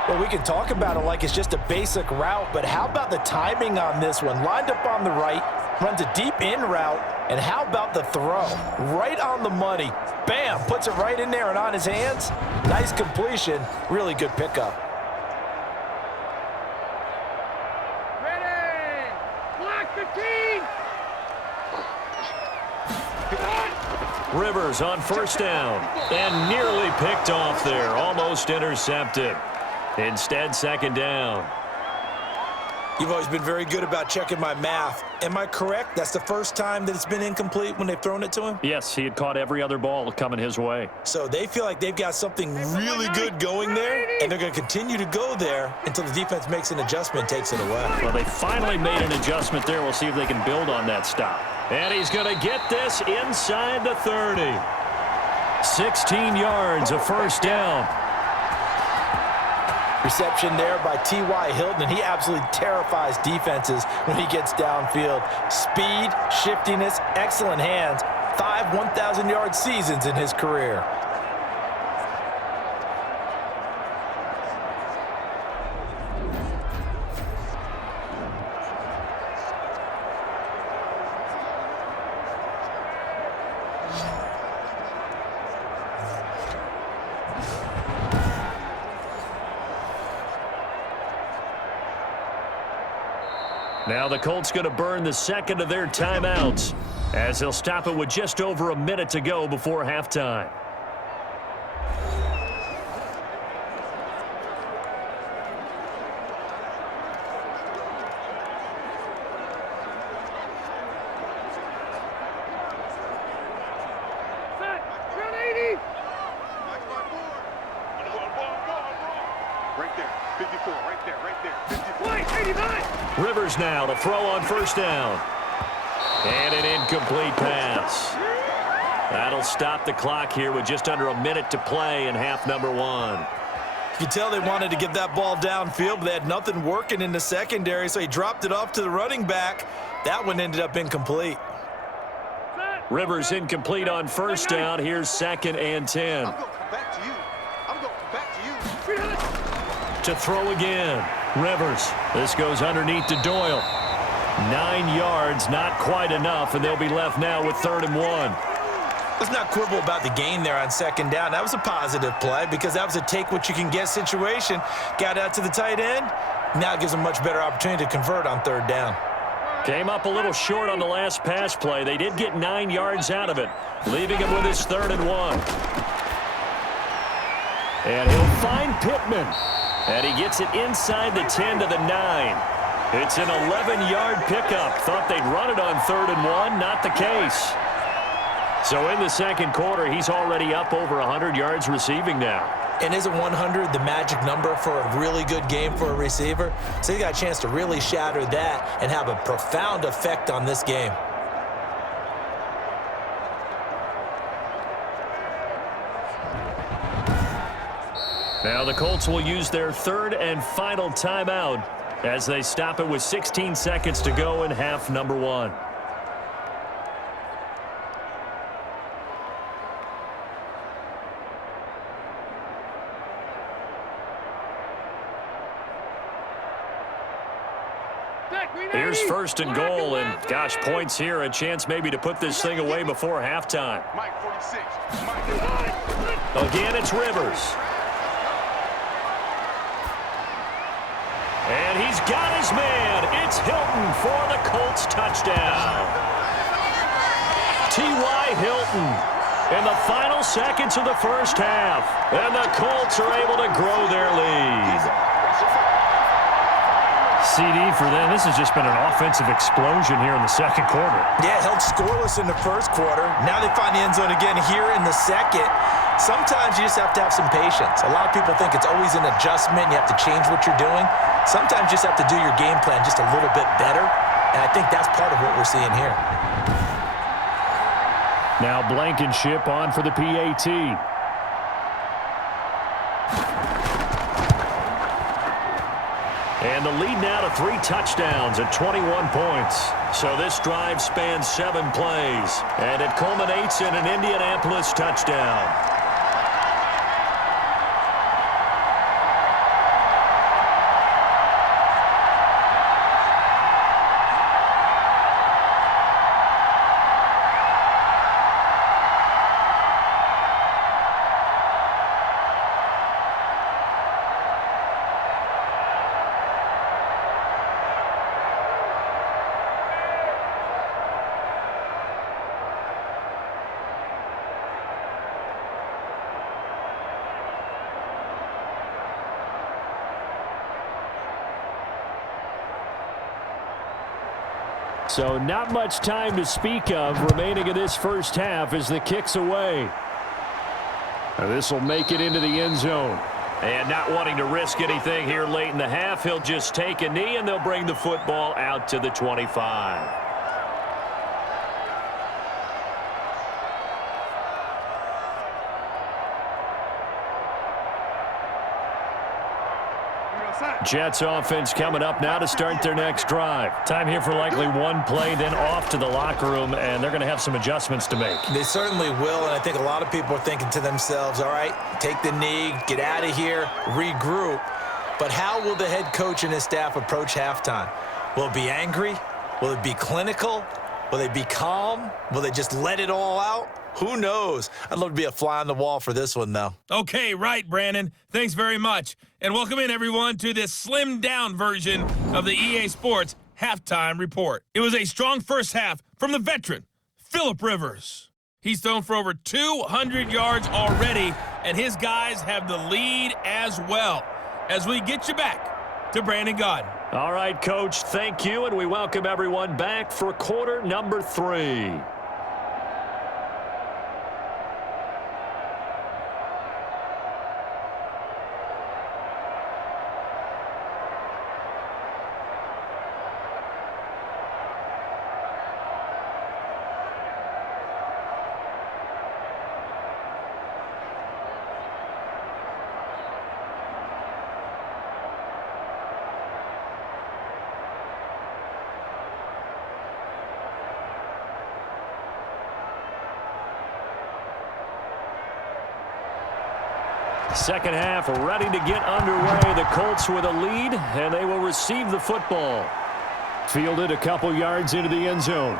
Well, we can talk about it like it's just a basic route, but how about the timing on this one? Lined up on the right, runs a deep in route, and how about the throw? Right on the money. Bam! Puts it right in there and on his hands. Nice completion. Really good pickup. Ready! Block 15! Rivers on 1st down, and nearly picked off there. Almost intercepted. Instead, 2nd down. You've always been very good about checking my math. Am I correct? That's the first time that it's been incomplete when they've thrown it to him? Yes, he had caught every other ball coming his way. So they feel like they've got something really good going there, and they're going to continue to go there until the defense makes an adjustment, takes it away. Well, they finally made an adjustment there. We'll see if they can build on that stop. And he's going to get this inside the 30. 16 yards, a 1st down. Reception there by T.Y. Hilton, and he absolutely terrifies defenses when he gets downfield. Speed, shiftiness, excellent hands. 5 1,000-yard seasons in his career. Now the Colts going to burn the 2nd of their timeouts as they'll stop it with just over a minute to go before halftime. Run 80! Right there, 54, right there, 54. Wait, 89! Rivers now to throw on 1st down. And an incomplete pass. That'll stop the clock here with just under a minute to play in half number 1. You can tell they wanted to get that ball downfield, but they had nothing working in the secondary, so he dropped it off to the running back. That one ended up incomplete. Rivers incomplete on 1st down. Here's 2nd and 10. I'm going to come back to you. I'm going to come back to you. To throw again. Rivers. This goes underneath to Doyle. 9 yards, not quite enough, and they'll be left now with 3rd and 1. Let's not quibble about the gain there on 2nd down. That was a positive play because that was a take-what-you-can-get situation. Got out to the tight end. Now it gives them a much better opportunity to convert on 3rd down. Came up a little short on the last pass play. They did get 9 yards out of it, leaving him with his 3rd and 1. And he'll find Pittman. And he gets it inside the 10 to the 9. It's an 11-yard pickup. Thought they'd run it on 3rd and 1. Not the case. So in the 2nd quarter, he's already up over 100 yards receiving now. And isn't 100 the magic number for a really good game for a receiver? So he got a chance to really shatter that and have a profound effect on this game. Now the Colts will use their third and final timeout as they stop it with 16 seconds to go in half number one. Here's first and goal, and gosh, points here, a chance maybe to put this thing away before halftime. Again, it's Rivers. And he's got his man. It's Hilton for the Colts touchdown. T.Y. Hilton in the final seconds of the first half. And the Colts are able to grow their lead. CD for them. This has just been an offensive explosion here in the second quarter. Yeah, held scoreless in the first quarter. Now they find the end zone again here in the second. Sometimes you just have to have some patience. A lot of people think it's always an adjustment. You have to change what you're doing. Sometimes you just have to do your game plan just a little bit better. And I think that's part of what we're seeing here. Now Blankenship on for the PAT. And the lead now to 3 touchdowns at 21 points. So this drive spans 7 plays, and it culminates in an Indianapolis touchdown. So not much time to speak of remaining in this first half as the kick's away. This will make it into the end zone. And not wanting to risk anything here late in the half, he'll just take a knee and they'll bring the football out to the 25. Jets offense coming up now to start their next drive. Time here for likely one play, then off to the locker room, and they're going to have some adjustments to make. They certainly will, and I think a lot of people are thinking to themselves, all right, take the knee, get out of here, regroup. But how will the head coach and his staff approach halftime? Will it be angry? Will it be clinical? Will they be calm? Will they just let it all out? Who knows? I'd love to be a fly on the wall for this one, though. Okay, right, Brandon. Thanks very much. And welcome in, everyone, to this slimmed-down version of the EA Sports Halftime Report. It was a strong first half from the veteran, Phillip Rivers. He's thrown for over 200 yards already, and his guys have the lead as well. As we get you back to Brandon Gaudin. All right, Coach, thank you, and we welcome everyone back for quarter number 3. Second half ready to get underway. The Colts with a lead, and they will receive the football. Fielded a couple yards into the end zone.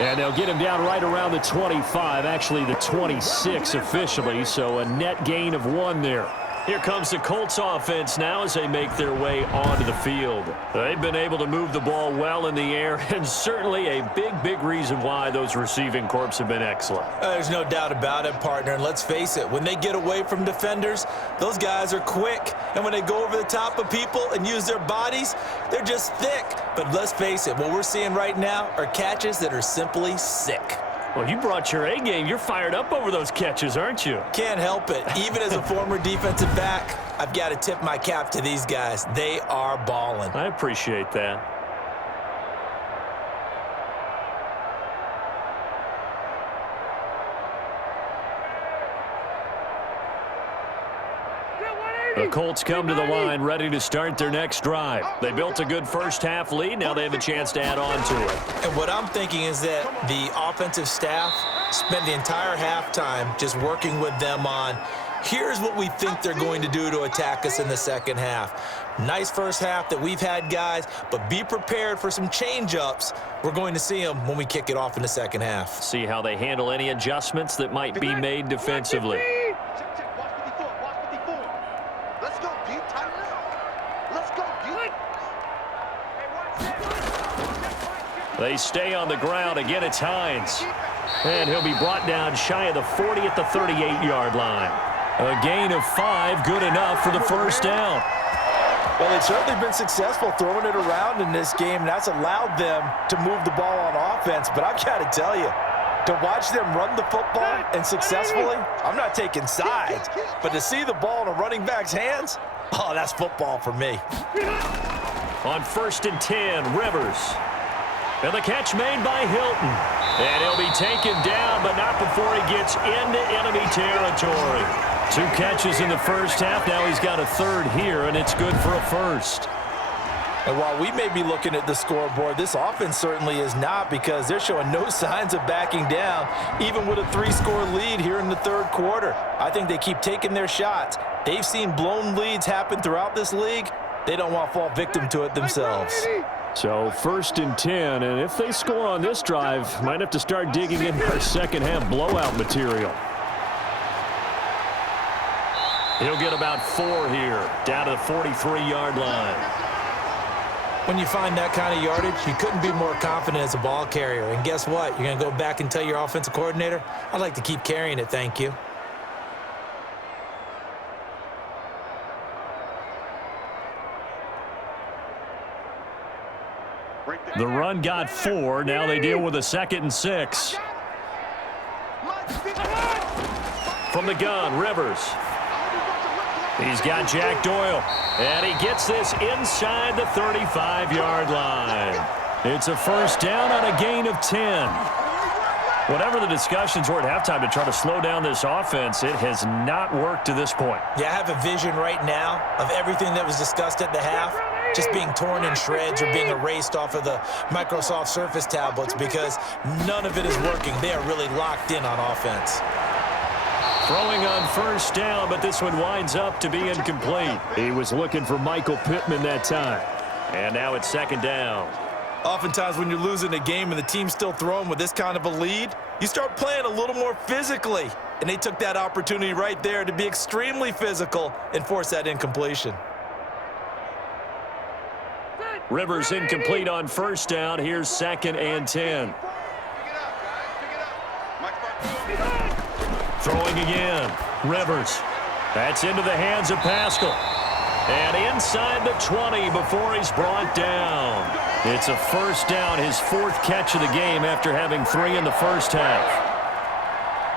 And they'll get him down right around the 25, actually the 26 officially, so a net gain of 1 there. Here comes the Colts offense now as they make their way onto the field. They've been able to move the ball well in the air, and certainly a big reason why those receiving corps have been excellent. There's no doubt about it, partner. And let's face it, when they get away from defenders, those guys are quick. And when they go over the top of people and use their bodies, they're just thick. But let's face it, what we're seeing right now are catches that are simply sick. Well, you brought your A game. You're fired up over those catches, aren't you? Can't help it. Even as a former defensive back, I've got to tip my cap to these guys. They are balling. I appreciate that. The Colts come to the line ready to start their next drive. They built a good first-half lead. Now they have a chance to add on to it. And what I'm thinking is that the offensive staff spent the entire halftime just working with them on, here's what we think they're going to do to attack us in the second half. Nice first half that we've had, guys, but be prepared for some change-ups. We're going to see them when we kick it off in the second half. See how they handle any adjustments that might be made defensively. Let's go deep, Titans. Let's go deep. They stay on the ground. Again, it's Hines. And he'll be brought down shy of the 40 at the 38-yard line. A gain of 5, good enough for the first down. Well, they've certainly been successful throwing it around in this game, and that's allowed them to move the ball on offense. But I've got to tell you, to watch them run the football and successfully, I'm not taking sides, but to see the ball in a running back's hands, oh, that's football for me. On 1st and 10, Rivers. And the catch made by Hilton. And he'll be taken down, but not before he gets into enemy territory. 2 catches in the first half. Now he's got a third here, and it's good for a first. And while we may be looking at the scoreboard, this offense certainly is not, because they're showing no signs of backing down, even with a 3-score lead here in the third quarter. I think they keep taking their shots. They've seen blown leads happen throughout this league. They don't want to fall victim to it themselves. So 1st and 10, and if they score on this drive, might have to start digging in our second half blowout material. He'll get about 4 here, down to the 43-yard line. When you find that kind of yardage, you couldn't be more confident as a ball carrier. And guess what? You're going to go back and tell your offensive coordinator, I'd like to keep carrying it, thank you. The run got 4. Now they deal with a 2nd and 6. From the gun, Rivers. He's got Jack Doyle, and he gets this inside the 35-yard line. It's a first down on a gain of 10. Whatever the discussions were at halftime to try to slow down this offense, it has not worked to this point. Yeah, I have a vision right now of everything that was discussed at the half just being torn in shreds or being erased off of the Microsoft Surface tablets, because none of it is working. They are really locked in on offense. Throwing on first down, but this one winds up to be incomplete. He was looking for Michael Pittman that time. And now it's 2nd down. Oftentimes when you're losing a game and the team's still throwing with this kind of a lead, you start playing a little more physically. And they took that opportunity right there to be extremely physical and force that incompletion. Rivers incomplete on first down. Here's 2nd and 10. Throwing again. Rivers. That's into the hands of Pascal. And inside the 20 before he's brought down. It's a first down, his 4th catch of the game after having 3 in the first half.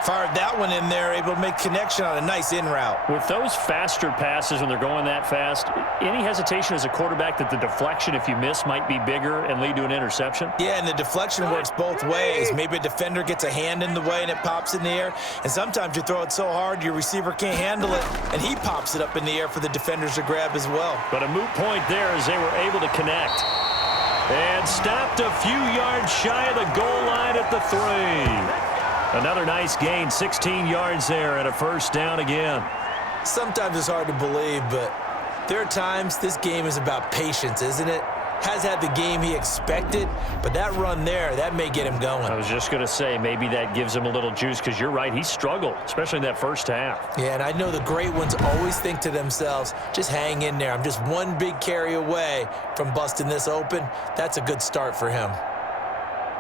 Fired that one in there, able to make connection on a nice in route. With those faster passes when they're going that fast, any hesitation as a quarterback that the deflection, if you miss, might be bigger and lead to an interception? Yeah, and the deflection works both ways. Maybe a defender gets a hand in the way and it pops in the air. And sometimes you throw it so hard your receiver can't handle it, and he pops it up in the air for the defenders to grab as well. But a moot point there as they were able to connect. And stopped a few yards shy of the goal line at the 3. Another nice gain, 16 yards there, and a first down again. Sometimes it's hard to believe, but there are times this game is about patience, isn't it? Has had the game he expected, but that run there, that may get him going. I was just going to say, maybe that gives him a little juice, because you're right, he struggled, especially in that first half. Yeah, and I know the great ones always think to themselves, just hang in there. I'm just one big carry away from busting this open. That's a good start for him.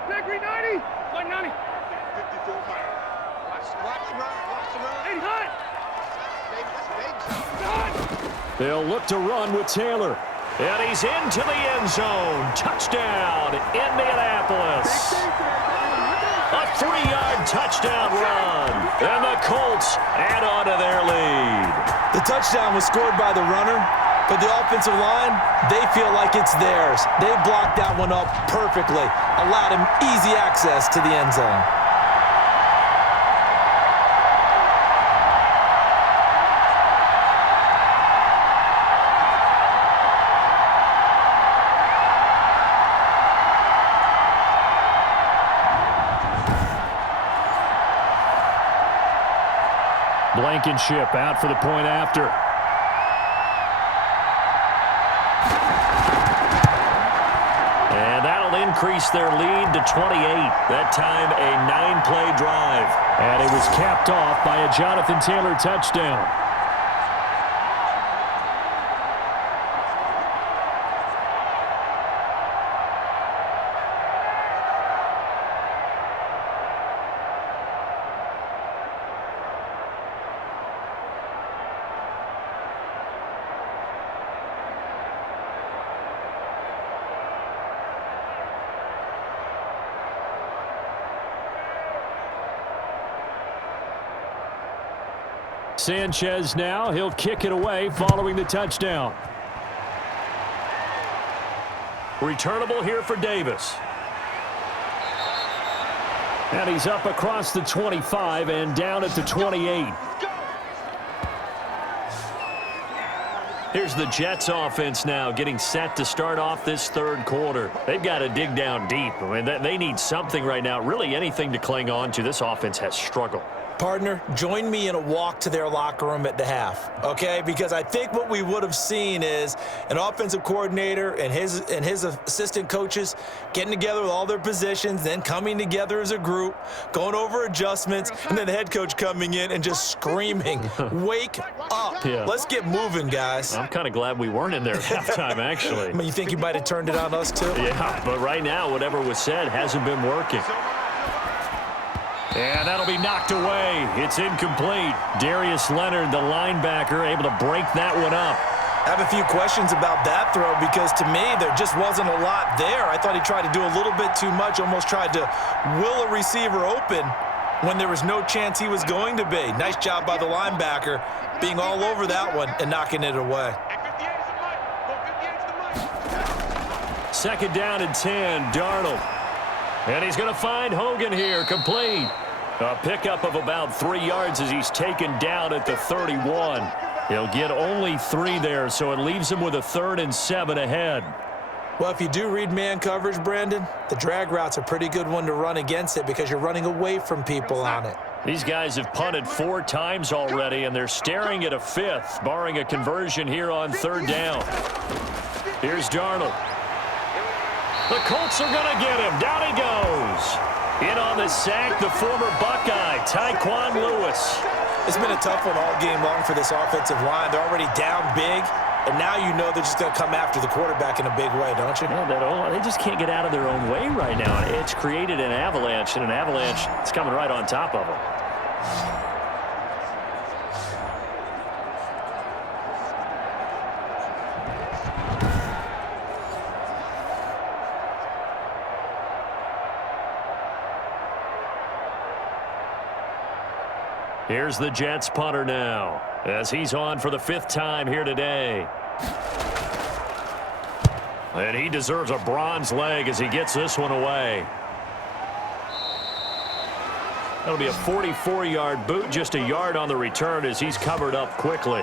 Back 390, 190. 54 mile. Watch the run. 80 hot. They'll look to run with Taylor. And he's into the end zone. Touchdown, Indianapolis. A 3-yard touchdown run. And the Colts add on to their lead. The touchdown was scored by the runner, but the offensive line, they feel like it's theirs. They blocked that one up perfectly, allowed him easy access to the end zone. Blankenship out for the point after. And that'll increase their lead to 28. That time a 9-play drive. And it was capped off by a Jonathan Taylor touchdown. Sanchez now, he'll kick it away following the touchdown. Returnable here for Davis. And he's up across the 25 and down at the 28. Here's the Jets offense now getting set to start off this third quarter. They've got to dig down deep. I mean, they need something right now, really anything to cling on to. This offense has struggled. Partner, join me in a walk to their locker room at the half, okay? Because I think what we would have seen is an offensive coordinator and his assistant coaches getting together with all their positions, then coming together as a group, going over adjustments, and then the head coach coming in and just screaming, wake up. Yeah. Let's get moving, guys. I'm kind of glad we weren't in there at halftime, actually. I mean, you think you might have turned it on us, too? Yeah, but right now, whatever was said hasn't been working. And that'll be knocked away. It's incomplete. Darius Leonard, the linebacker, able to break that one up. I have a few questions about that throw because, to me, there just wasn't a lot there. I thought he tried to do a little bit too much, almost tried to will a receiver open when there was no chance he was going to be. Nice job by the linebacker being all over that one and knocking it away. Second down and 10, Darnold. And he's going to find Hogan here, complete. A pickup of about 3 yards as he's taken down at the 31. He'll get only 3 there, so it leaves him with a 3rd and 7 ahead. Well, if you do read man coverage, Brandon, the drag route's a pretty good one to run against it because you're running away from people on it. These guys have punted 4 times already, and they're staring at a 5th, barring a conversion here on 3rd down. Here's Darnold. The Colts are going to get him. Down he goes. In on the sack, the former Buckeye, Tyquan Lewis. It's been a tough one all game long for this offensive line. They're already down big, and now you know they're just going to come after the quarterback in a big way, don't you? Yeah, they just can't get out of their own way right now. It's created an avalanche, and an avalanche is coming right on top of them. Here's the Jets punter now, as he's on for the 5th time here today. And he deserves a bronze leg as he gets this one away. That'll be a 44-yard boot, just a yard on the return as he's covered up quickly.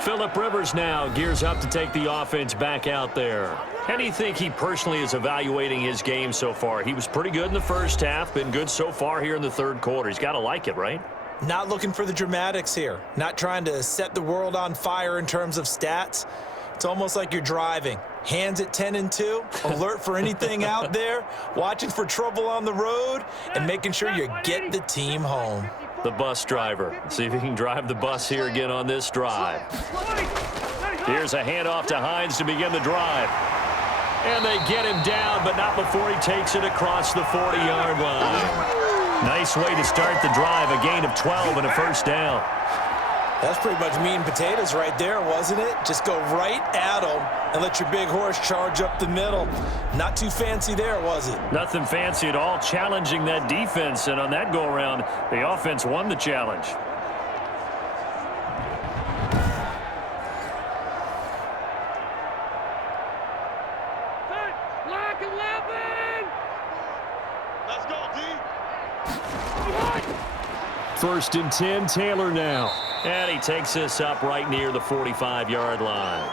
Phillip Rivers now gears up to take the offense back out there. How do you think he personally is evaluating his game so far? He was pretty good in the first half, been good so far here in the 3rd quarter. He's got to like it, right? Not looking for the dramatics here. Not trying to set the world on fire in terms of stats. It's almost like you're driving. Hands at 10 and 2, alert for anything out there, watching for trouble on the road, and making sure you get the team home. The bus driver. See if he can drive the bus here again on this drive. Here's a handoff to Hines to begin the drive. And they get him down, but not before he takes it across the 40-yard line. Nice way to start the drive, a gain of 12 and a 1st down. That's pretty much meat and potatoes right there, wasn't it? Just go right at them and let your big horse charge up the middle. Not too fancy there, was it? Nothing fancy at all, challenging that defense, and on that go-around, the offense won the challenge. Black 11! Let's go, D. 1st and 10, Taylor now. And he takes this up right near the 45-yard line.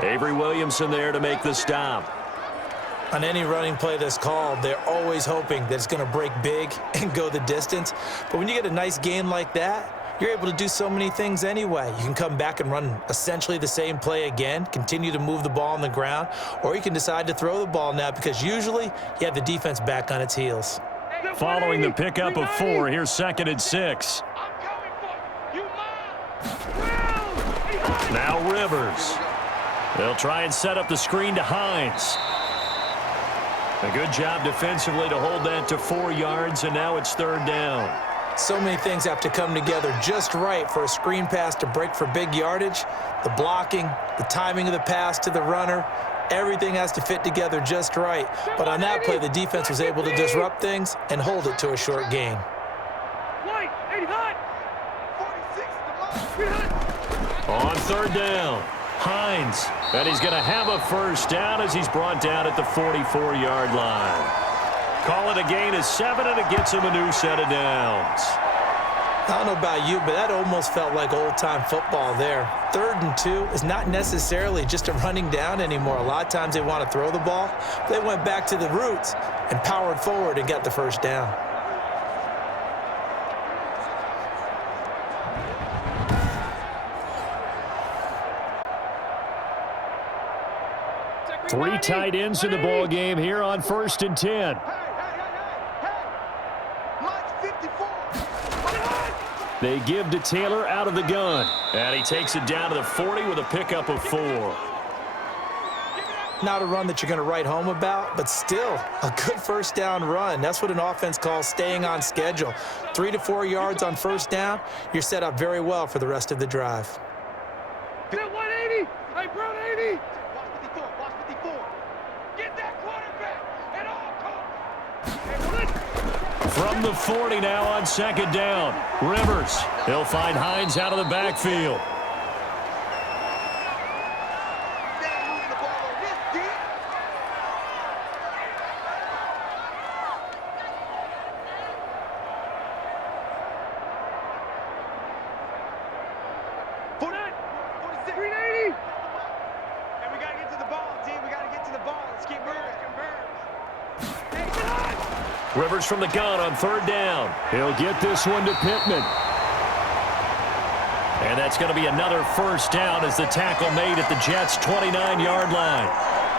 Avery Williamson there to make the stop. On any running play that's called, they're always hoping that it's going to break big and go the distance. But when you get a nice gain like that, you're able to do so many things anyway. You can come back and run essentially the same play again, continue to move the ball on the ground, or you can decide to throw the ball now because usually you have the defense back on its heels. Following the pickup of 4, here's 2nd and 6. Now Rivers. They'll try and set up the screen to Hines. A good job defensively to hold that to 4 yards, and now it's 3rd down. So many things have to come together just right for a screen pass to break for big yardage. The blocking, the timing of the pass to the runner, everything has to fit together just right. But on that play, the defense was able to disrupt things and hold it to a short gain. On 3rd down, Hines. And he's going to have a 1st down as he's brought down at the 44-yard line. Call it a gain of 7, and it gets him a new set of downs. I don't know about you, but that almost felt like old-time football there. 3rd and 2 is not necessarily just a running down anymore. A lot of times they want to throw the ball. They went back to the roots and powered forward and got the 1st down. Three tight ends in the ball game here on 1st and 10. They give to Taylor out of the gun. And he takes it down to the 40 with a pickup of 4. Not a run that you're going to write home about, but still a good 1st down run. That's what an offense calls staying on schedule. 3 to 4 yards on 1st down, you're set up very well for the rest of the drive. 180! Hey, bro, 80! Watch 54. Get that quarterback at all costs. From the 40 now on 2nd down. Rivers. He'll find Hines out of the backfield. Rivers from the gun on 3rd down. He'll get this one to Pittman. And that's going to be another 1st down as the tackle made at the Jets' 29-yard line.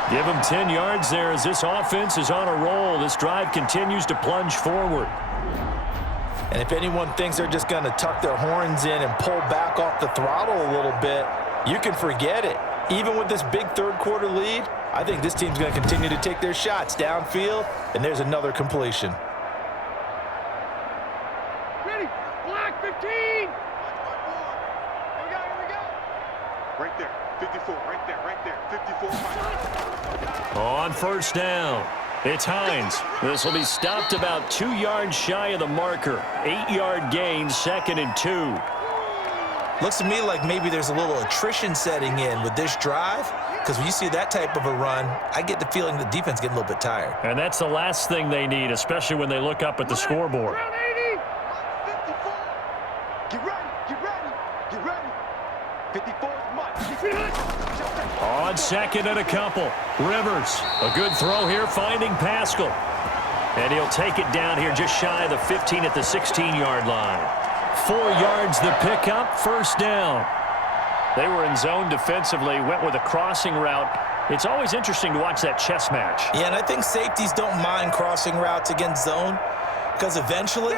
Give him 10 yards there as this offense is on a roll. This drive continues to plunge forward. And if anyone thinks they're just going to tuck their horns in and pull back off the throttle a little bit, you can forget it. Even with this big 3rd quarter lead, I think this team's going to continue to take their shots downfield, and there's another completion. Ready, black 15! Here we go. Right there, 54, right there, 54. On 1st down, it's Hines. This will be stopped about 2 yards shy of the marker. 8-yard gain, 2nd and 2. Looks to me like maybe there's a little attrition setting in with this drive, because when you see that type of a run, I get the feeling the defense getting a little bit tired. And that's the last thing they need, especially when they look up at the scoreboard. Get ready. 54 is much. On 2nd and a couple. Rivers, a good throw here, finding Pascal. And he'll take it down here just shy of the 15 at the 16-yard line. 4 yards the pickup, 1st down. They were in zone defensively, went with a crossing route. It's always interesting to watch that chess match. Yeah, and I think safeties don't mind crossing routes against zone because eventually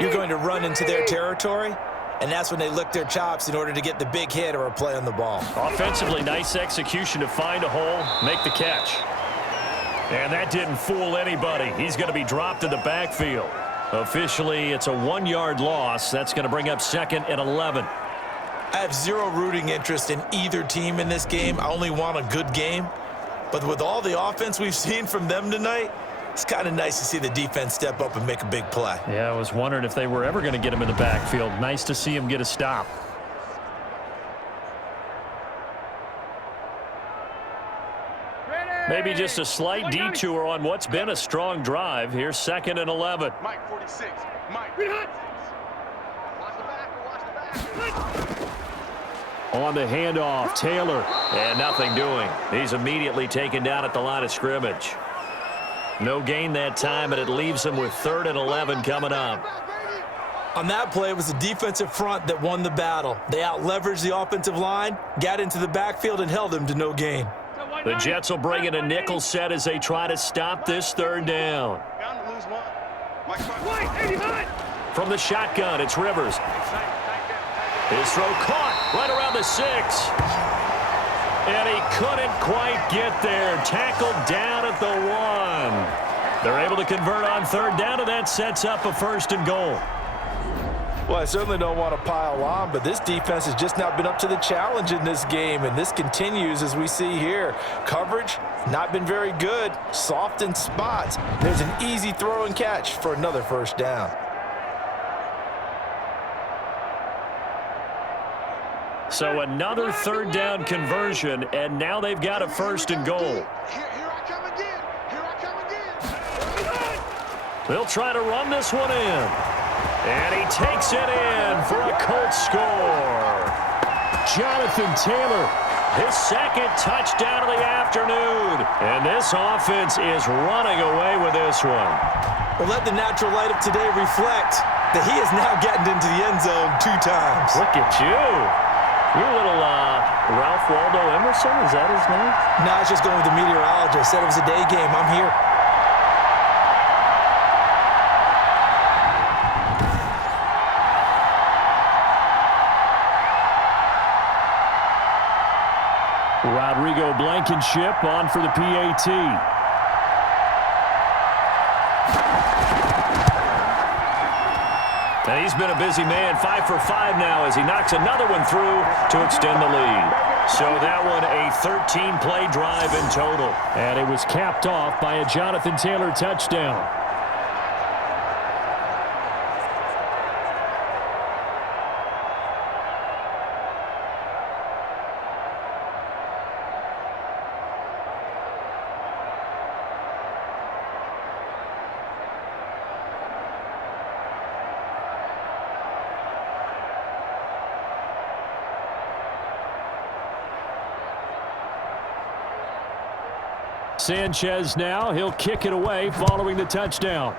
you're going to run into their territory, and that's when they lick their chops in order to get the big hit or a play on the ball. Offensively, nice execution to find a hole, make the catch. And that didn't fool anybody. He's going to be dropped in the backfield. Officially, it's a 1-yard loss. That's going to bring up 2nd and 11. I have zero rooting interest in either team in this game. I only want a good game. But with all the offense we've seen from them tonight, it's kind of nice to see the defense step up and make a big play. Yeah, I was wondering if they were ever going to get him in the backfield. Nice to see him get a stop. Maybe just a slight detour on what's been a strong drive. Here's 2nd and 11. Mike 46. Mike. On the handoff, Taylor. And nothing doing. He's immediately taken down at the line of scrimmage. No gain that time, and it leaves them with 3rd and 11 coming up. On that play, it was the defensive front that won the battle. They out-leveraged the offensive line, got into the backfield, and held him to no gain. The Jets will bring in a nickel set as they try to stop this 3rd down. From the shotgun, it's Rivers. His throw caught right around the 6. And he couldn't quite get there. Tackled down at the 1. They're able to convert on 3rd down, and that sets up a 1st and goal. Well, I certainly don't want to pile on, but this defense has just not been up to the challenge in this game, and this continues as we see here. Coverage, not been very good. Soft in spots. There's an easy throw and catch for another 1st down. So another 3rd down conversion, and now they've got a 1st and goal. Here I come again. Here I come again. They'll try to run this one in. And he takes it in for a Colts score. Jonathan Taylor, his 2nd touchdown of the afternoon. And this offense is running away with this one. Well, let the natural light of today reflect that he is now getting into the end zone 2 times. Look at you. You're a little Ralph Waldo Emerson, is that his name? No, I was just going with the meteorologist. Said it was a day game. I'm here. Rodrigo Blankenship on for the PAT. And he's been a busy man, 5 for 5 now as he knocks another one through to extend the lead. So that one a 13-play drive in total. And it was capped off by a Jonathan Taylor touchdown. Sanchez now, he'll kick it away following the touchdown.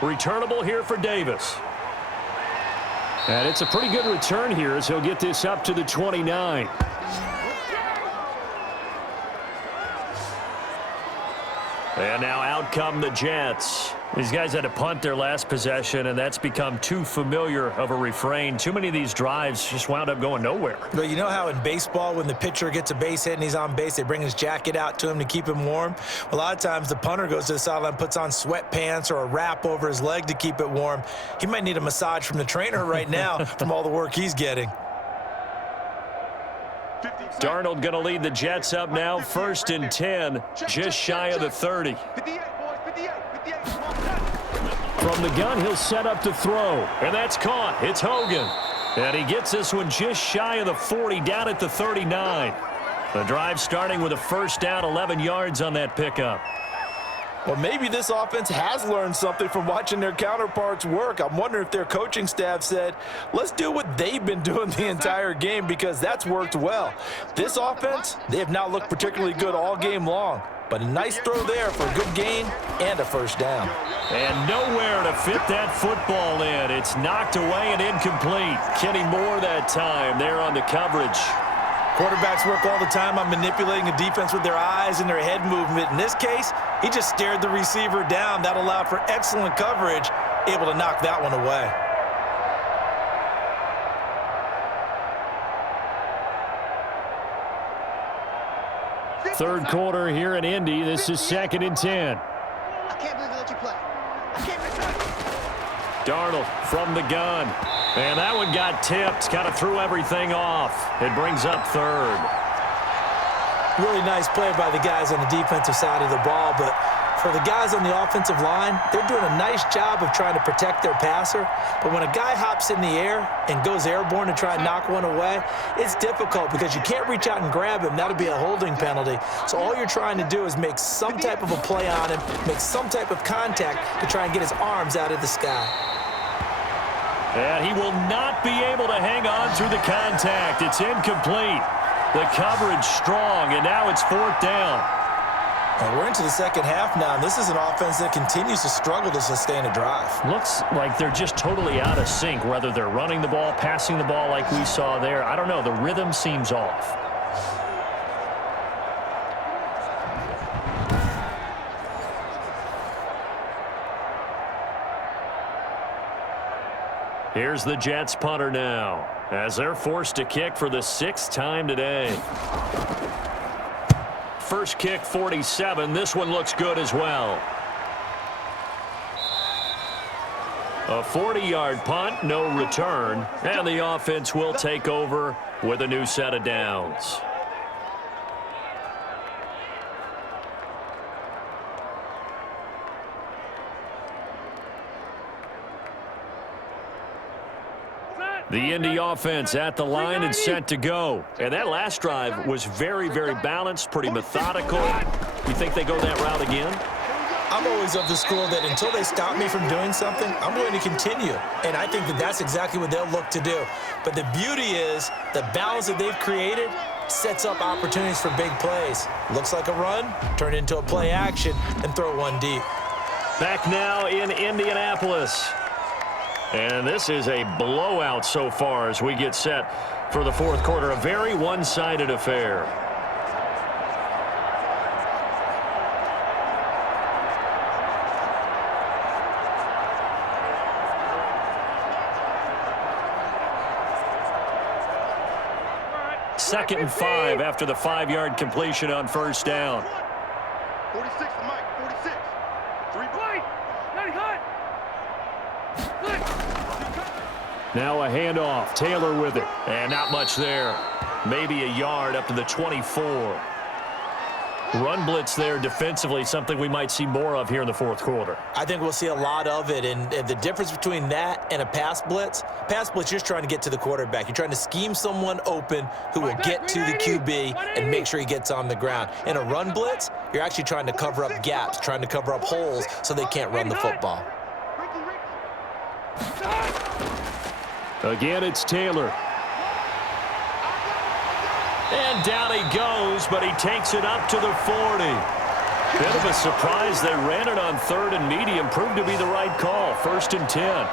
Returnable here for Davis. And it's a pretty good return here as he'll get this up to the 29. And now out come the Jets. These guys had to punt their last possession, and that's become too familiar of a refrain. Too many of these drives just wound up going nowhere. Well, you know how in baseball when the pitcher gets a base hit and he's on base, they bring his jacket out to him to keep him warm? A lot of times the punter goes to the sideline, puts on sweatpants or a wrap over his leg to keep it warm. He might need a massage from the trainer right now from all the work he's getting. Darnold going to lead the Jets up now, 1st and 10, just shy of the 30. From the gun, he'll set up to throw, and that's caught. It's Hogan, and he gets this one just shy of the 40, down at the 39. The drive starting with a 1st down, 11 yards on that pickup. Well, maybe this offense has learned something from watching their counterparts work. I'm wondering if their coaching staff said, let's do what they've been doing the entire game because that's worked well. This offense, they have not looked particularly good all game long. But a nice throw there for a good gain and a 1st down. And nowhere to fit that football in. It's knocked away and incomplete. Kenny Moore that time there on the coverage. Quarterbacks work all the time on manipulating a defense with their eyes and their head movement. In this case, he just stared the receiver down. That allowed for excellent coverage, able to knock that one away. Third quarter here in Indy. This is 2nd and 10. I can't believe they let you play. I can't believe it. Darnold from the gun. And that one got tipped. Kind of threw everything off. It brings up 3rd. Really nice play by the guys on the defensive side of the ball, but for the guys on the offensive line, they're doing a nice job of trying to protect their passer. But when a guy hops in the air and goes airborne to try and knock one away, it's difficult because you can't reach out and grab him. That'll be a holding penalty. So all you're trying to do is make some type of a play on him, make some type of contact to try and get his arms out of the sky. And he will not be able to hang on through the contact. It's incomplete. The coverage strong, and now it's 4th down. And we're into the second half now, and this is an offense that continues to struggle to sustain a drive. Looks like they're just totally out of sync, whether they're running the ball, passing the ball like we saw there. I don't know. The rhythm seems off. Here's the Jets punter now, as they're forced to kick for the 6th time today. First kick, 47. This one looks good as well. A 40-yard punt, no return, and the offense will take over with a new set of downs. The Indy offense at the line and set to go. And that last drive was very, very balanced, pretty methodical. You think they go that route again? I'm always of the school that until they stop me from doing something, I'm going to continue. And I think that that's exactly what they'll look to do. But the beauty is the balance that they've created sets up opportunities for big plays. Looks like a run, turn it into a play action, and throw one deep. Back now in Indianapolis. And this is a blowout so far as we get set for the fourth quarter. A very one-sided affair. Second and 5 after the 5-yard completion on first down. 46 to Mike, 46. 3 point. Now a handoff. Taylor with it. And not much there. Maybe a yard up to the 24. Run blitz there defensively, something we might see more of here in the fourth quarter. I think we'll see a lot of it, and the difference between that and a pass blitz, you're just trying to get to the quarterback. You're trying to scheme someone open who will get to the QB and make sure he gets on the ground. In a run blitz, you're actually trying to cover up gaps, trying to cover up holes so they can't run the football. Again, it's Taylor. And down he goes, but he takes it up to the 40. Bit of a surprise. They ran it on 3rd and medium. Proved to be the right call. 1st and 10.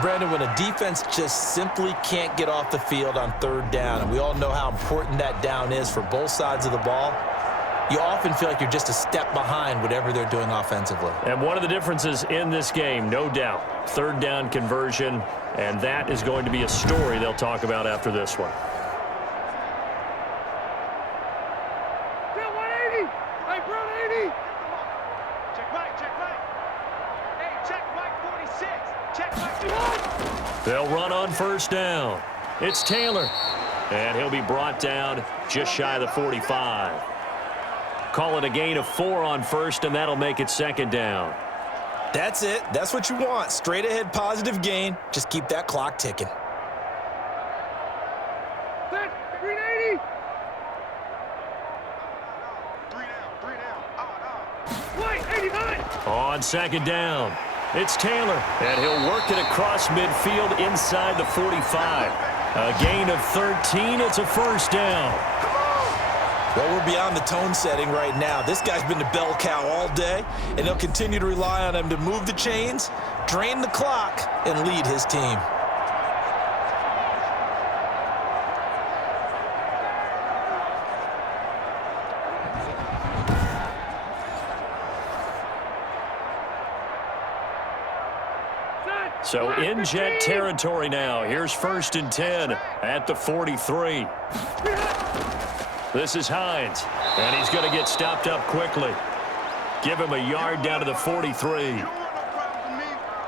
Brandon, when a defense just simply can't get off the field on 3rd down, and we all know how important that down is for both sides of the ball, you often feel like you're just a step behind whatever they're doing offensively. And one of the differences in this game, no doubt, 3rd down conversion, and that is going to be a story they'll talk about after this one. They'll run on first down. It's Taylor. And he'll be brought down just shy of the 45. Call it a gain of 4 on first, and that'll make it 2nd down. That's it. That's what you want. Straight ahead positive gain. Just keep that clock ticking. $380. 3 down. 89. On 2nd down, it's Taylor, and he'll work it across midfield inside the 45. A gain of 13. It's a 1st down. Well, we're beyond the tone setting right now. This guy's been the bell cow all day, and they'll continue to rely on him to move the chains, drain the clock, and lead his team. So in Jet territory now. Here's 1st and 10 at the 43. This is Hines, and he's going to get stopped up quickly. Give him a yard down to the 43.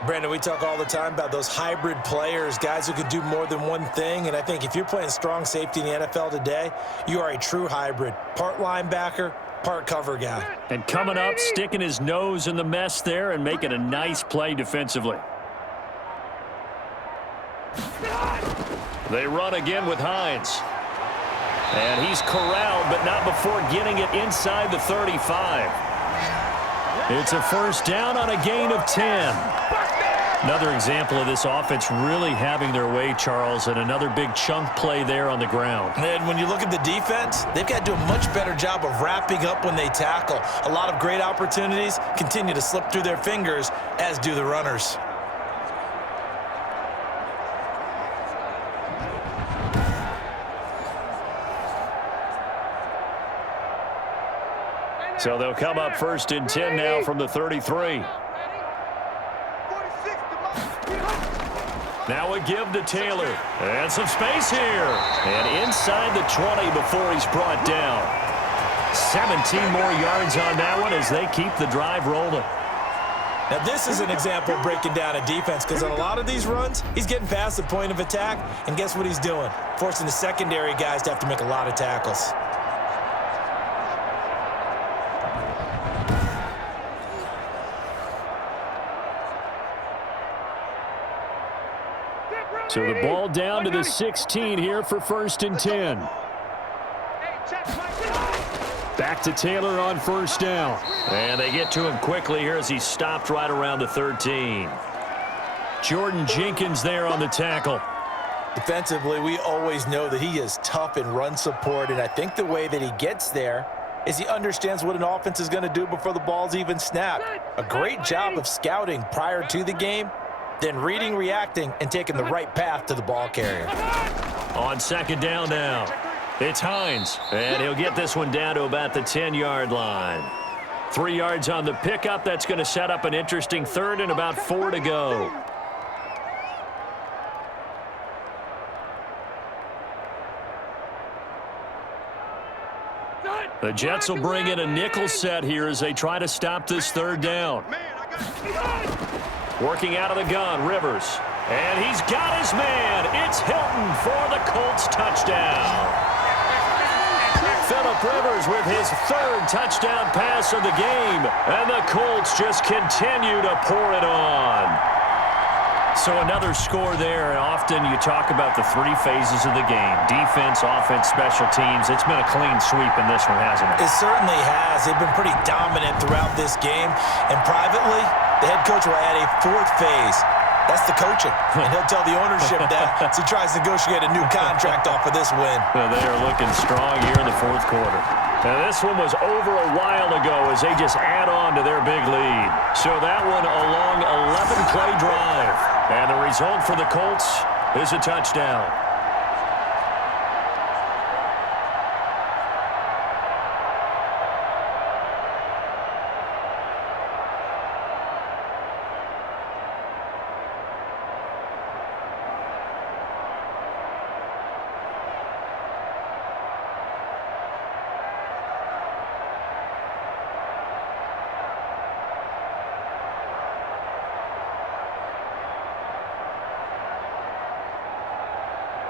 Brandon, we talk all the time about those hybrid players, guys who could do more than one thing, and I think if you're playing strong safety in the NFL today, you are a true hybrid. Part linebacker, part cover guy. And coming up, sticking his nose in the mess there and making a nice play defensively. They run again with Hines. And he's corralled, but not before getting it inside the 35. It's a 1st down on a gain of 10. Another example of this offense really having their way, Charles, and another big chunk play there on the ground. And when you look at the defense, they've got to do a much better job of wrapping up when they tackle. A lot of great opportunities continue to slip through their fingers, as do the runners. So they'll come up 1st and 10 now from the 33. Now a give to Taylor. And some space here. And inside the 20 before he's brought down. 17 more yards on that one as they keep the drive rolling. Now this is an example of breaking down a defense, because on a lot of these runs, he's getting past the point of attack, and guess what he's doing? Forcing the secondary guys to have to make a lot of tackles. So the ball down to the 16 here for 1st and 10. Back to Taylor on 1st down. And they get to him quickly here as he's stopped right around the 13. Jordan Jenkins there on the tackle. Defensively, we always know that he is tough in run support, and I think the way that he gets there is he understands what an offense is going to do before the ball's even snapped. A great job of scouting prior to the game, then reading, reacting, and taking the right path to the ball carrier. On 2nd down now, it's Hines, and he'll get this one down to about the 10-yard line. 3 yards on the pickup. That's going to set up an interesting 3rd and about 4 to go. The Jets will bring in a nickel set here as they try to stop this 3rd down. Working out of the gun, Rivers. And he's got his man. It's Hilton for the Colts touchdown. Phillip Rivers with his 3rd touchdown pass of the game. And the Colts just continue to pour it on. So another score there, and often you talk about the 3 phases of the game. Defense, offense, special teams. It's been a clean sweep in this one, hasn't it? It certainly has. They've been pretty dominant throughout this game. And privately, the head coach will add a 4th phase. That's the coaching. And he'll tell the ownership that as he tries to negotiate a new contract off of this win. Well, they are looking strong here in the 4th quarter. Now, this one was over a while ago as they just add on to their big lead. So that one a long 11-play drive. And the result for the Colts is a touchdown.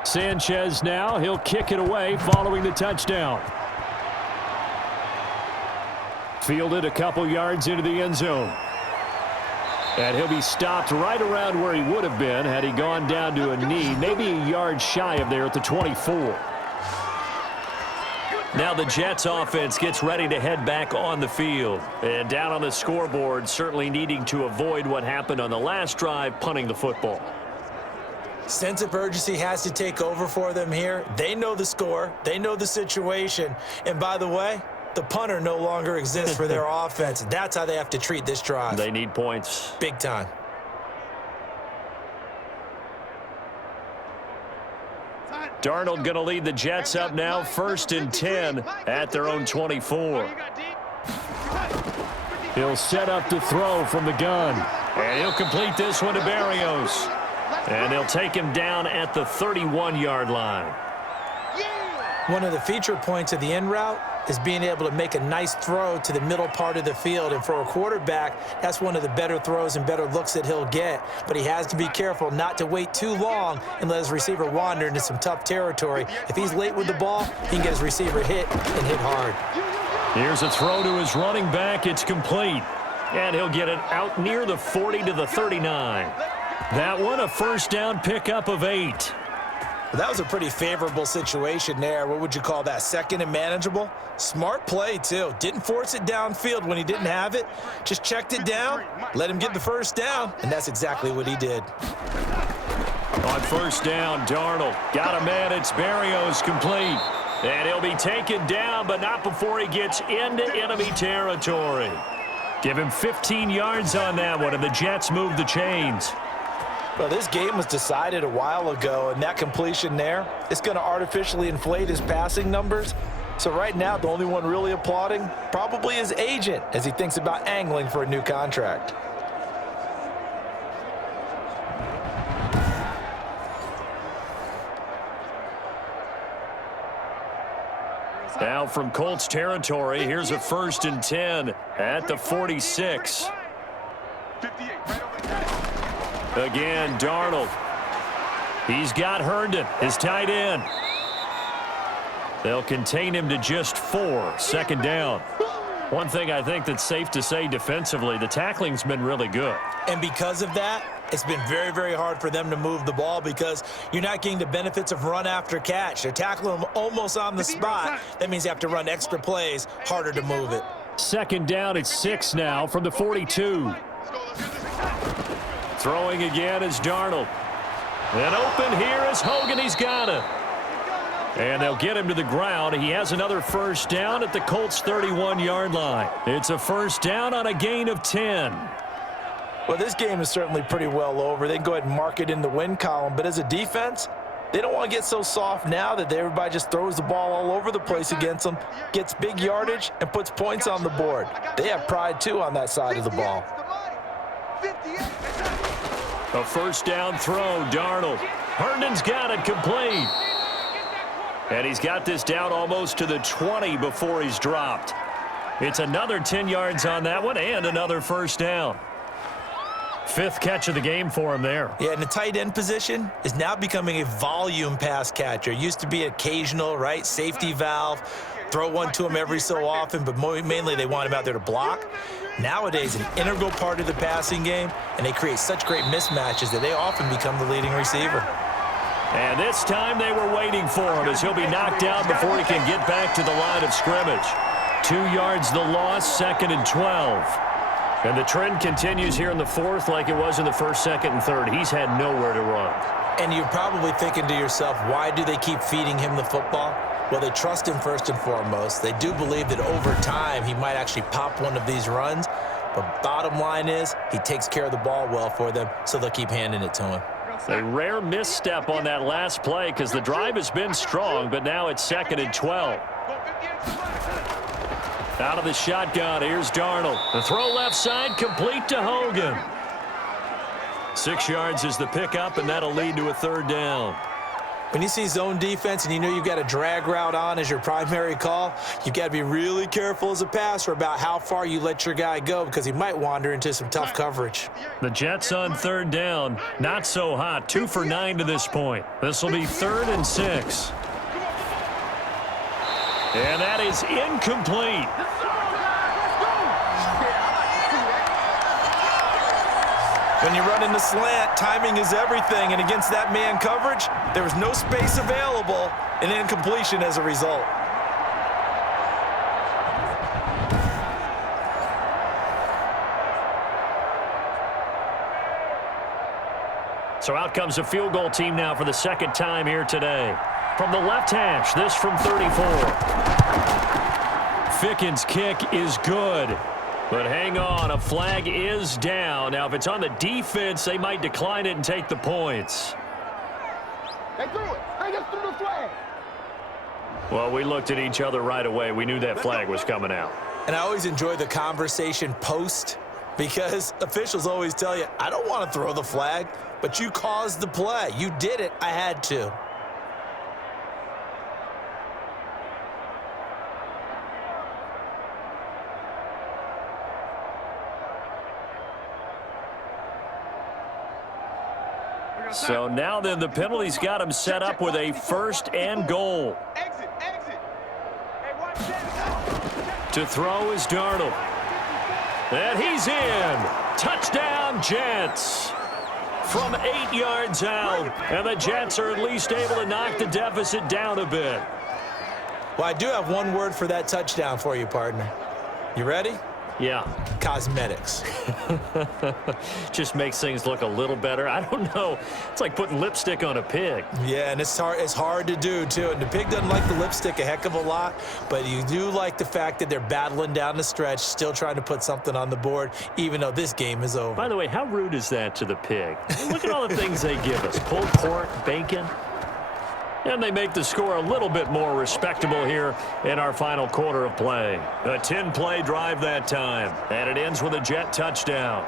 Sanchez now, he'll kick it away following the touchdown. Fielded a couple yards into the end zone. And he'll be stopped right around where he would have been had he gone down to a knee, maybe a yard shy of there at the 24. Now the Jets offense gets ready to head back on the field. And down on the scoreboard, certainly needing to avoid what happened on the last drive, punting the football. Sense of urgency has to take over for them here. They know the score. They know the situation. And by the way, the punter no longer exists for their offense. That's how they have to treat this drive. They need points. Big time. Darnold going to lead the Jets up now, 1st and 10 at their own 24. He'll set up to throw from the gun. And he'll complete this one to Barrios. And they'll take him down at the 31-yard line. One of the feature points of the in route is being able to make a nice throw to the middle part of the field. And for a quarterback, that's one of the better throws and better looks that he'll get. But he has to be careful not to wait too long and let his receiver wander into some tough territory. If he's late with the ball, he can get his receiver hit and hit hard. Here's a throw to his running back. It's complete. And he'll get it out near the 40 to the 39. That one, a 1st down pickup of 8. That was a pretty favorable situation there. What would you call that? Second and manageable? Smart play, too. Didn't force it downfield when he didn't have it. Just checked it down, let him get the first down, and that's exactly what he did. On first down, Darnold got a man. It's Berrios complete. And he'll be taken down, but not before he gets into enemy territory. Give him 15 yards on that one, and the Jets move the chains. Well, this game was decided a while ago, and that completion there is going to artificially inflate his passing numbers. So right now, the only one really applauding probably his agent as he thinks about angling for a new contract. Now from Colts territory, here's a 1st and 10 at the 46. Again, Darnold. He's got Herndon, his tight end. They'll contain him to just 4, 2nd down. One thing I think that's safe to say defensively, the tackling's been really good. And because of that, it's been very, very hard for them to move the ball because you're not getting the benefits of run after catch. They're tackling them almost on the spot. That means you have to run extra plays, harder to move it. 2nd down, it's 6 now from the 42. Throwing again is Darnold. And open here is Hogan. He's got it. And they'll get him to the ground. He has another 1st down at the Colts' 31-yard line. It's a 1st down on a gain of 10. Well, this game is certainly pretty well over. They can go ahead and mark it in the win column. But as a defense, they don't want to get so soft now that everybody just throws the ball all over the place against them, gets big yardage, and puts points on the board. They have pride, too, on that side of the ball. A 1st down throw, Darnold. Herndon's got it complete. And he's got this down almost to the 20 before he's dropped. It's another 10 yards on that one and another 1st down. 5th catch of the game for him there. Yeah, and the tight end position is now becoming a volume pass catcher. Used to be occasional, right, safety valve, throw one to him every so often, but mainly they want him out there to block. Nowadays, an integral part of the passing game, and they create such great mismatches that they often become the leading receiver. And this time they were waiting for him as he'll be knocked down before he can get back to the line of scrimmage. 2 yards the loss, 2nd and 12. And the trend continues here in the 4th like it was in the 1st, 2nd, and 3rd. He's had nowhere to run. And you're probably thinking to yourself, why do they keep feeding him the football? Well, they trust him first and foremost. They do believe that over time he might actually pop one of these runs. But bottom line is he takes care of the ball well for them, so they'll keep handing it to him. A rare misstep on that last play because the drive has been strong, but now it's 2nd and 12. Out of the shotgun, here's Darnold. The throw left side, complete to Hogan. 6 yards is the pickup, and that'll lead to a 3rd down. When you see zone defense and you know you've got a drag route on as your primary call, you've got to be really careful as a passer about how far you let your guy go because he might wander into some tough coverage. The Jets on 3rd down, not so hot. 2 for 9 to this point. This will be 3rd and 6. And that is incomplete. When you run in the slant, timing is everything, and against that man coverage, there was no space available, and incompletion as a result. So out comes a field goal team now for the 2nd time here today. From the left hash, this from 34. Ficken's kick is good. But hang on, a flag is down. Now, if it's on the defense, they might decline it and take the points. They threw it. They just threw the flag. Well, we looked at each other right away. We knew that flag was coming out. And I always enjoy the conversation post because officials always tell you, I don't want to throw the flag, but you caused the play. You did it. I had to. So now then the penalty's got him set up with a 1st and goal. Exit. To throw is Darnold. And he's in. Touchdown, Jets. from 8 yards out. And the Jets are at least able to knock the deficit down a bit. Well, I do have one word for that touchdown for you, partner. You ready? Yeah. Cosmetics. Just makes things look a little better. I don't know. It's like putting lipstick on a pig. Yeah, and it's hard to do, too. And the pig doesn't like the lipstick a heck of a lot, but you do like the fact that they're battling down the stretch, still trying to put something on the board, even though this game is over. By the way, how rude is that to the pig? Look at all the things they give us. Pulled pork, bacon. And they make the score a little bit more respectable here in our final quarter of play. A 10-play drive that time, and it ends with a Jet touchdown.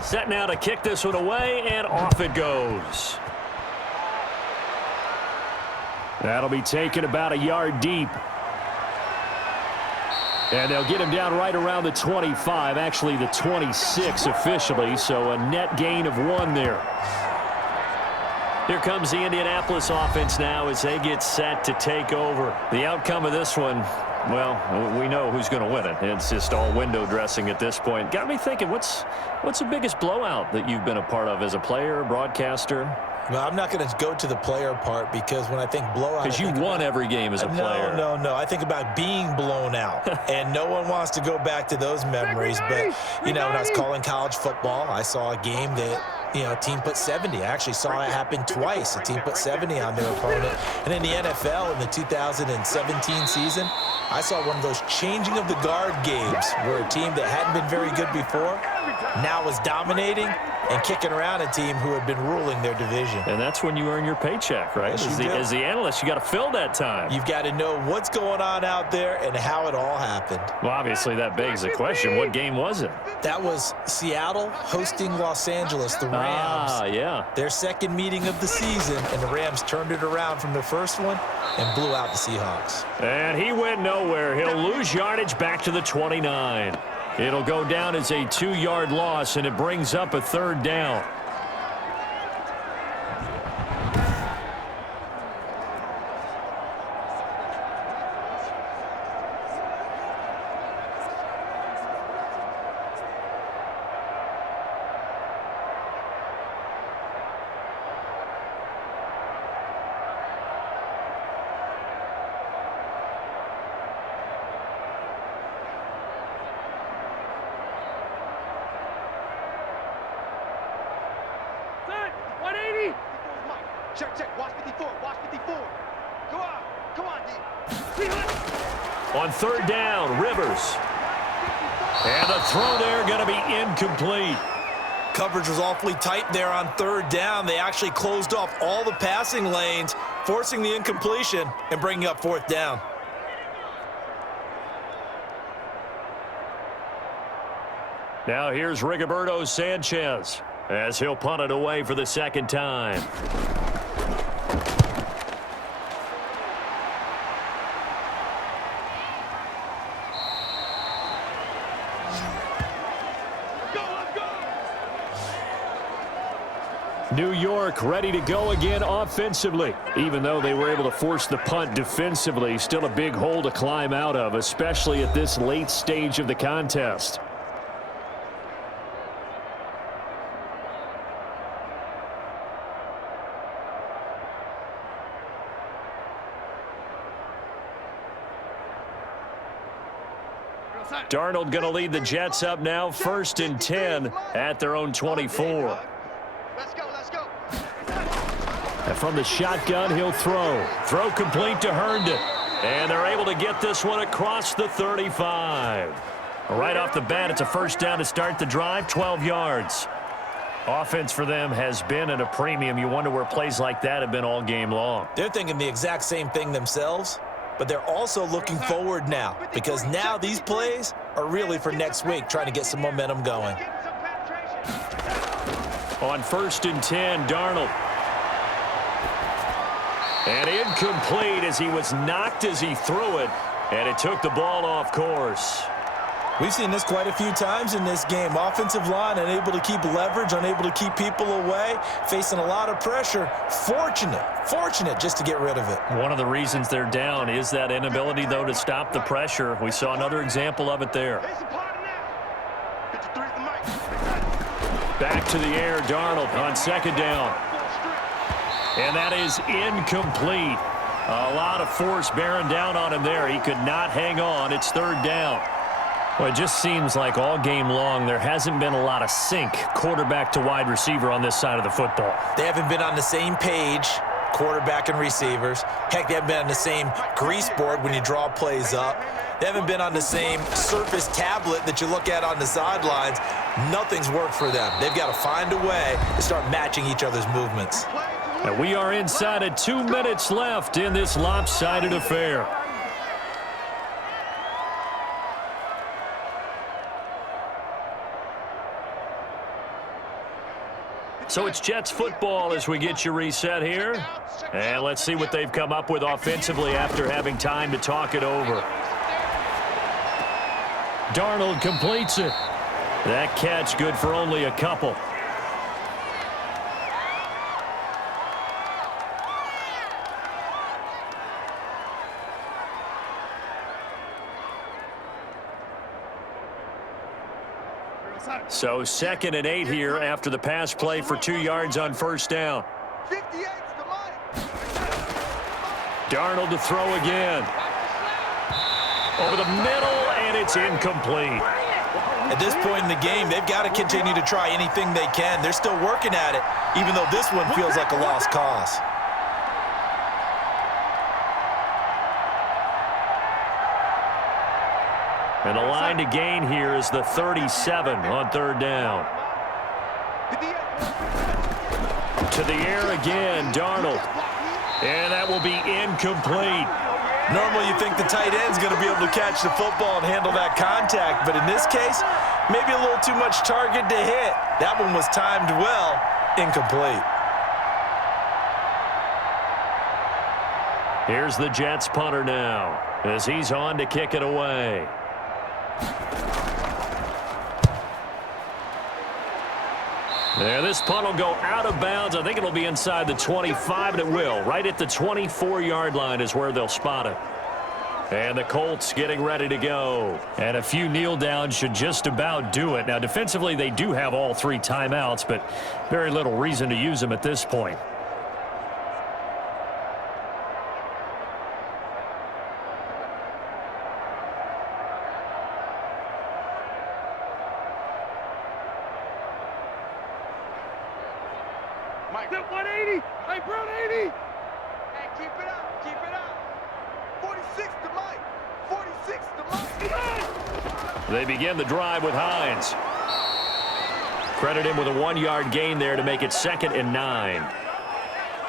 Set now to kick this one away, and off it goes. That'll be taken about a yard deep. And they'll get him down right around the 25, actually the 26 officially, so a net gain of 1 there. Here comes the Indianapolis offense now as they get set to take over. The outcome of this one, well, we know who's going to win it. It's just all window dressing at this point. Got me thinking, what's the biggest blowout that you've been a part of as a player, broadcaster? Well, I'm not going to go to the player part because when I think blowout... Because you won every game as a player. No. I think about being blown out. And no one wants to go back to those memories. But, you know, when I was calling college football, I saw a game that, you know, a team put 70. I actually saw it happen twice. A team put 70 on their opponent. And in the NFL in the 2017 season, I saw one of those changing of the guard games where a team that hadn't been very good before now was dominating and kicking around a team who had been ruling their division. And that's when you earn your paycheck, right? Yes, As the analyst, you got to fill that time. You've got to know what's going on out there and how it all happened. Well, obviously, that begs the question, what game was it? That was Seattle hosting Los Angeles, the Rams. Ah, yeah. Their second meeting of the season, and the Rams turned it around from their first one and blew out the Seahawks. And he went nowhere. He'll lose yardage back to the 29. It'll go down as a 2-yard loss, and it brings up a 3rd down. Check. Watch 54. Come on, D. On 3rd down, Rivers. And the throw there going to be incomplete. Coverage was awfully tight there on 3rd down. They actually closed off all the passing lanes, forcing the incompletion and bringing up 4th down. Now here's Rigoberto Sanchez as he'll punt it away for the 2nd time. New York ready to go again offensively. Even though they were able to force the punt defensively, still a big hole to climb out of, especially at this late stage of the contest. Darnold going to lead the Jets up now, 1st and 10 at their own 24. Let's go. And from the shotgun, he'll throw. Throw complete to Herndon. And they're able to get this one across the 35. Right off the bat, it's a 1st down to start the drive, 12 yards. Offense for them has been at a premium. You wonder where plays like that have been all game long. They're thinking the exact same thing themselves, but they're also looking forward now because now these plays are really for next week, trying to get some momentum going. On 1st and 10, Darnold. And incomplete as he was knocked as he threw it, and it took the ball off course. We've seen this quite a few times in this game. Offensive line unable to keep leverage, unable to keep people away, facing a lot of pressure. Fortunate just to get rid of it. One of the reasons they're down is that inability, though, to stop the pressure. We saw another example of it there. Back to the air, Darnold on 2nd down. And that is incomplete. A lot of force bearing down on him there. He could not hang on. It's 3rd down. Well, it just seems like all game long there hasn't been a lot of sync quarterback to wide receiver on this side of the football. They haven't been on the same page, quarterback and receivers. Heck, they haven't been on the same grease board when you draw plays up. They haven't been on the same surface tablet that you look at on the sidelines. Nothing's worked for them. They've got to find a way to start matching each other's movements. And we are inside of 2 minutes left in this lopsided affair. So it's Jets football as we get you reset here. And let's see what they've come up with offensively after having time to talk it over. Darnold completes it. That catch good for only a couple. So 2nd and 8 here after the pass play for 2 yards on 1st down. Darnold to throw again. Over the middle, and it's incomplete. At this point in the game, they've got to continue to try anything they can. They're still working at it, even though this one feels like a lost cause. And the line to gain here is the 37 on 3rd down. To the air again, Darnold. And that will be incomplete. Normally you think the tight end's going to be able to catch the football and handle that contact, but in this case, maybe a little too much target to hit. That one was timed well, incomplete. Here's the Jets punter now as he's on to kick it away. There, this punt will go out of bounds. I think it'll be inside the 25, and it will. Right at the 24-yard line is where they'll spot it. And the Colts getting ready to go. And a few kneel downs should just about do it. Now, defensively, they do have all 3 timeouts, but very little reason to use them at this point. Mike, 180. Hey, Brown, 80. Hey, keep it up. Keep it up. 46 to Mike. 46 to Mike. They begin the drive with Hines. Credit him with a 1-yard gain there to make it 2nd and 9.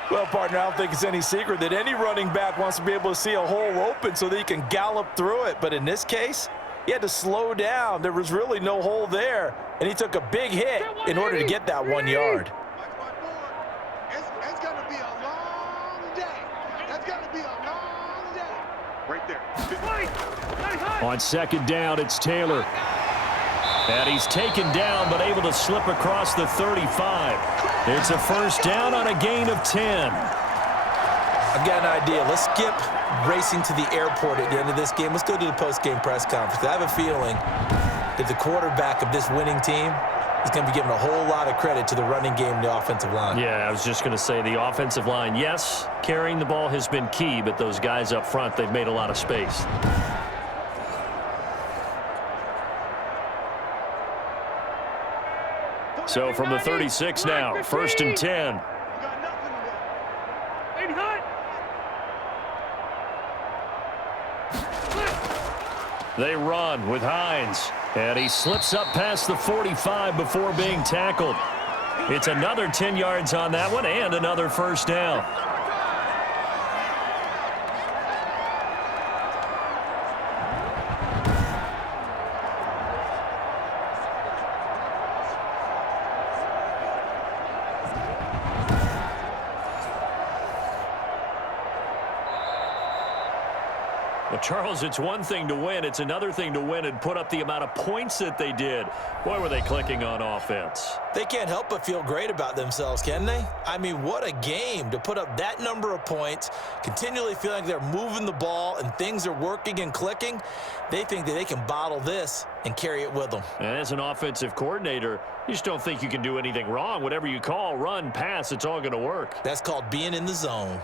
Well, partner, I don't think it's any secret that any running back wants to be able to see a hole open so that he can gallop through it. But in this case, he had to slow down. There was really no hole there, and he took a big hit in order to get that 1 yard. It's going to be a long day. That's going to be a long day. Right there. On 2nd down, it's Taylor. And he's taken down, but able to slip across the 35. It's a 1st down on a gain of 10. I've got an idea. Let's skip racing to the airport at the end of this game. Let's go to the post-game press conference. I have a feeling that the quarterback of this winning team is going to be given a whole lot of credit to the running game and the offensive line. Yeah, I was just going to say the offensive line, yes, carrying the ball has been key, but those guys up front, they've made a lot of space. So from the 36 now, 1st and 10. They run with Hines, and he slips up past the 45 before being tackled. It's another 10 yards on that one and another 1st down. Well, Charles, it's one thing to win. It's another thing to win and put up the amount of points that they did. Boy, were they clicking on offense. They can't help but feel great about themselves, can they? I mean, what a game to put up that number of points, continually feeling like they're moving the ball and things are working and clicking. They think that they can bottle this and carry it with them. And as an offensive coordinator, you just don't think you can do anything wrong. Whatever you call, run, pass, it's all going to work. That's called being in the zone.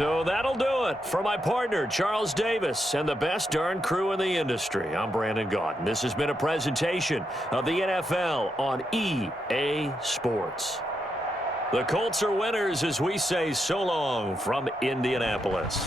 So that'll do it for my partner, Charles Davis, and the best darn crew in the industry. I'm Brandon Gaudin. This has been a presentation of the NFL on EA Sports. The Colts are winners as we say so long from Indianapolis.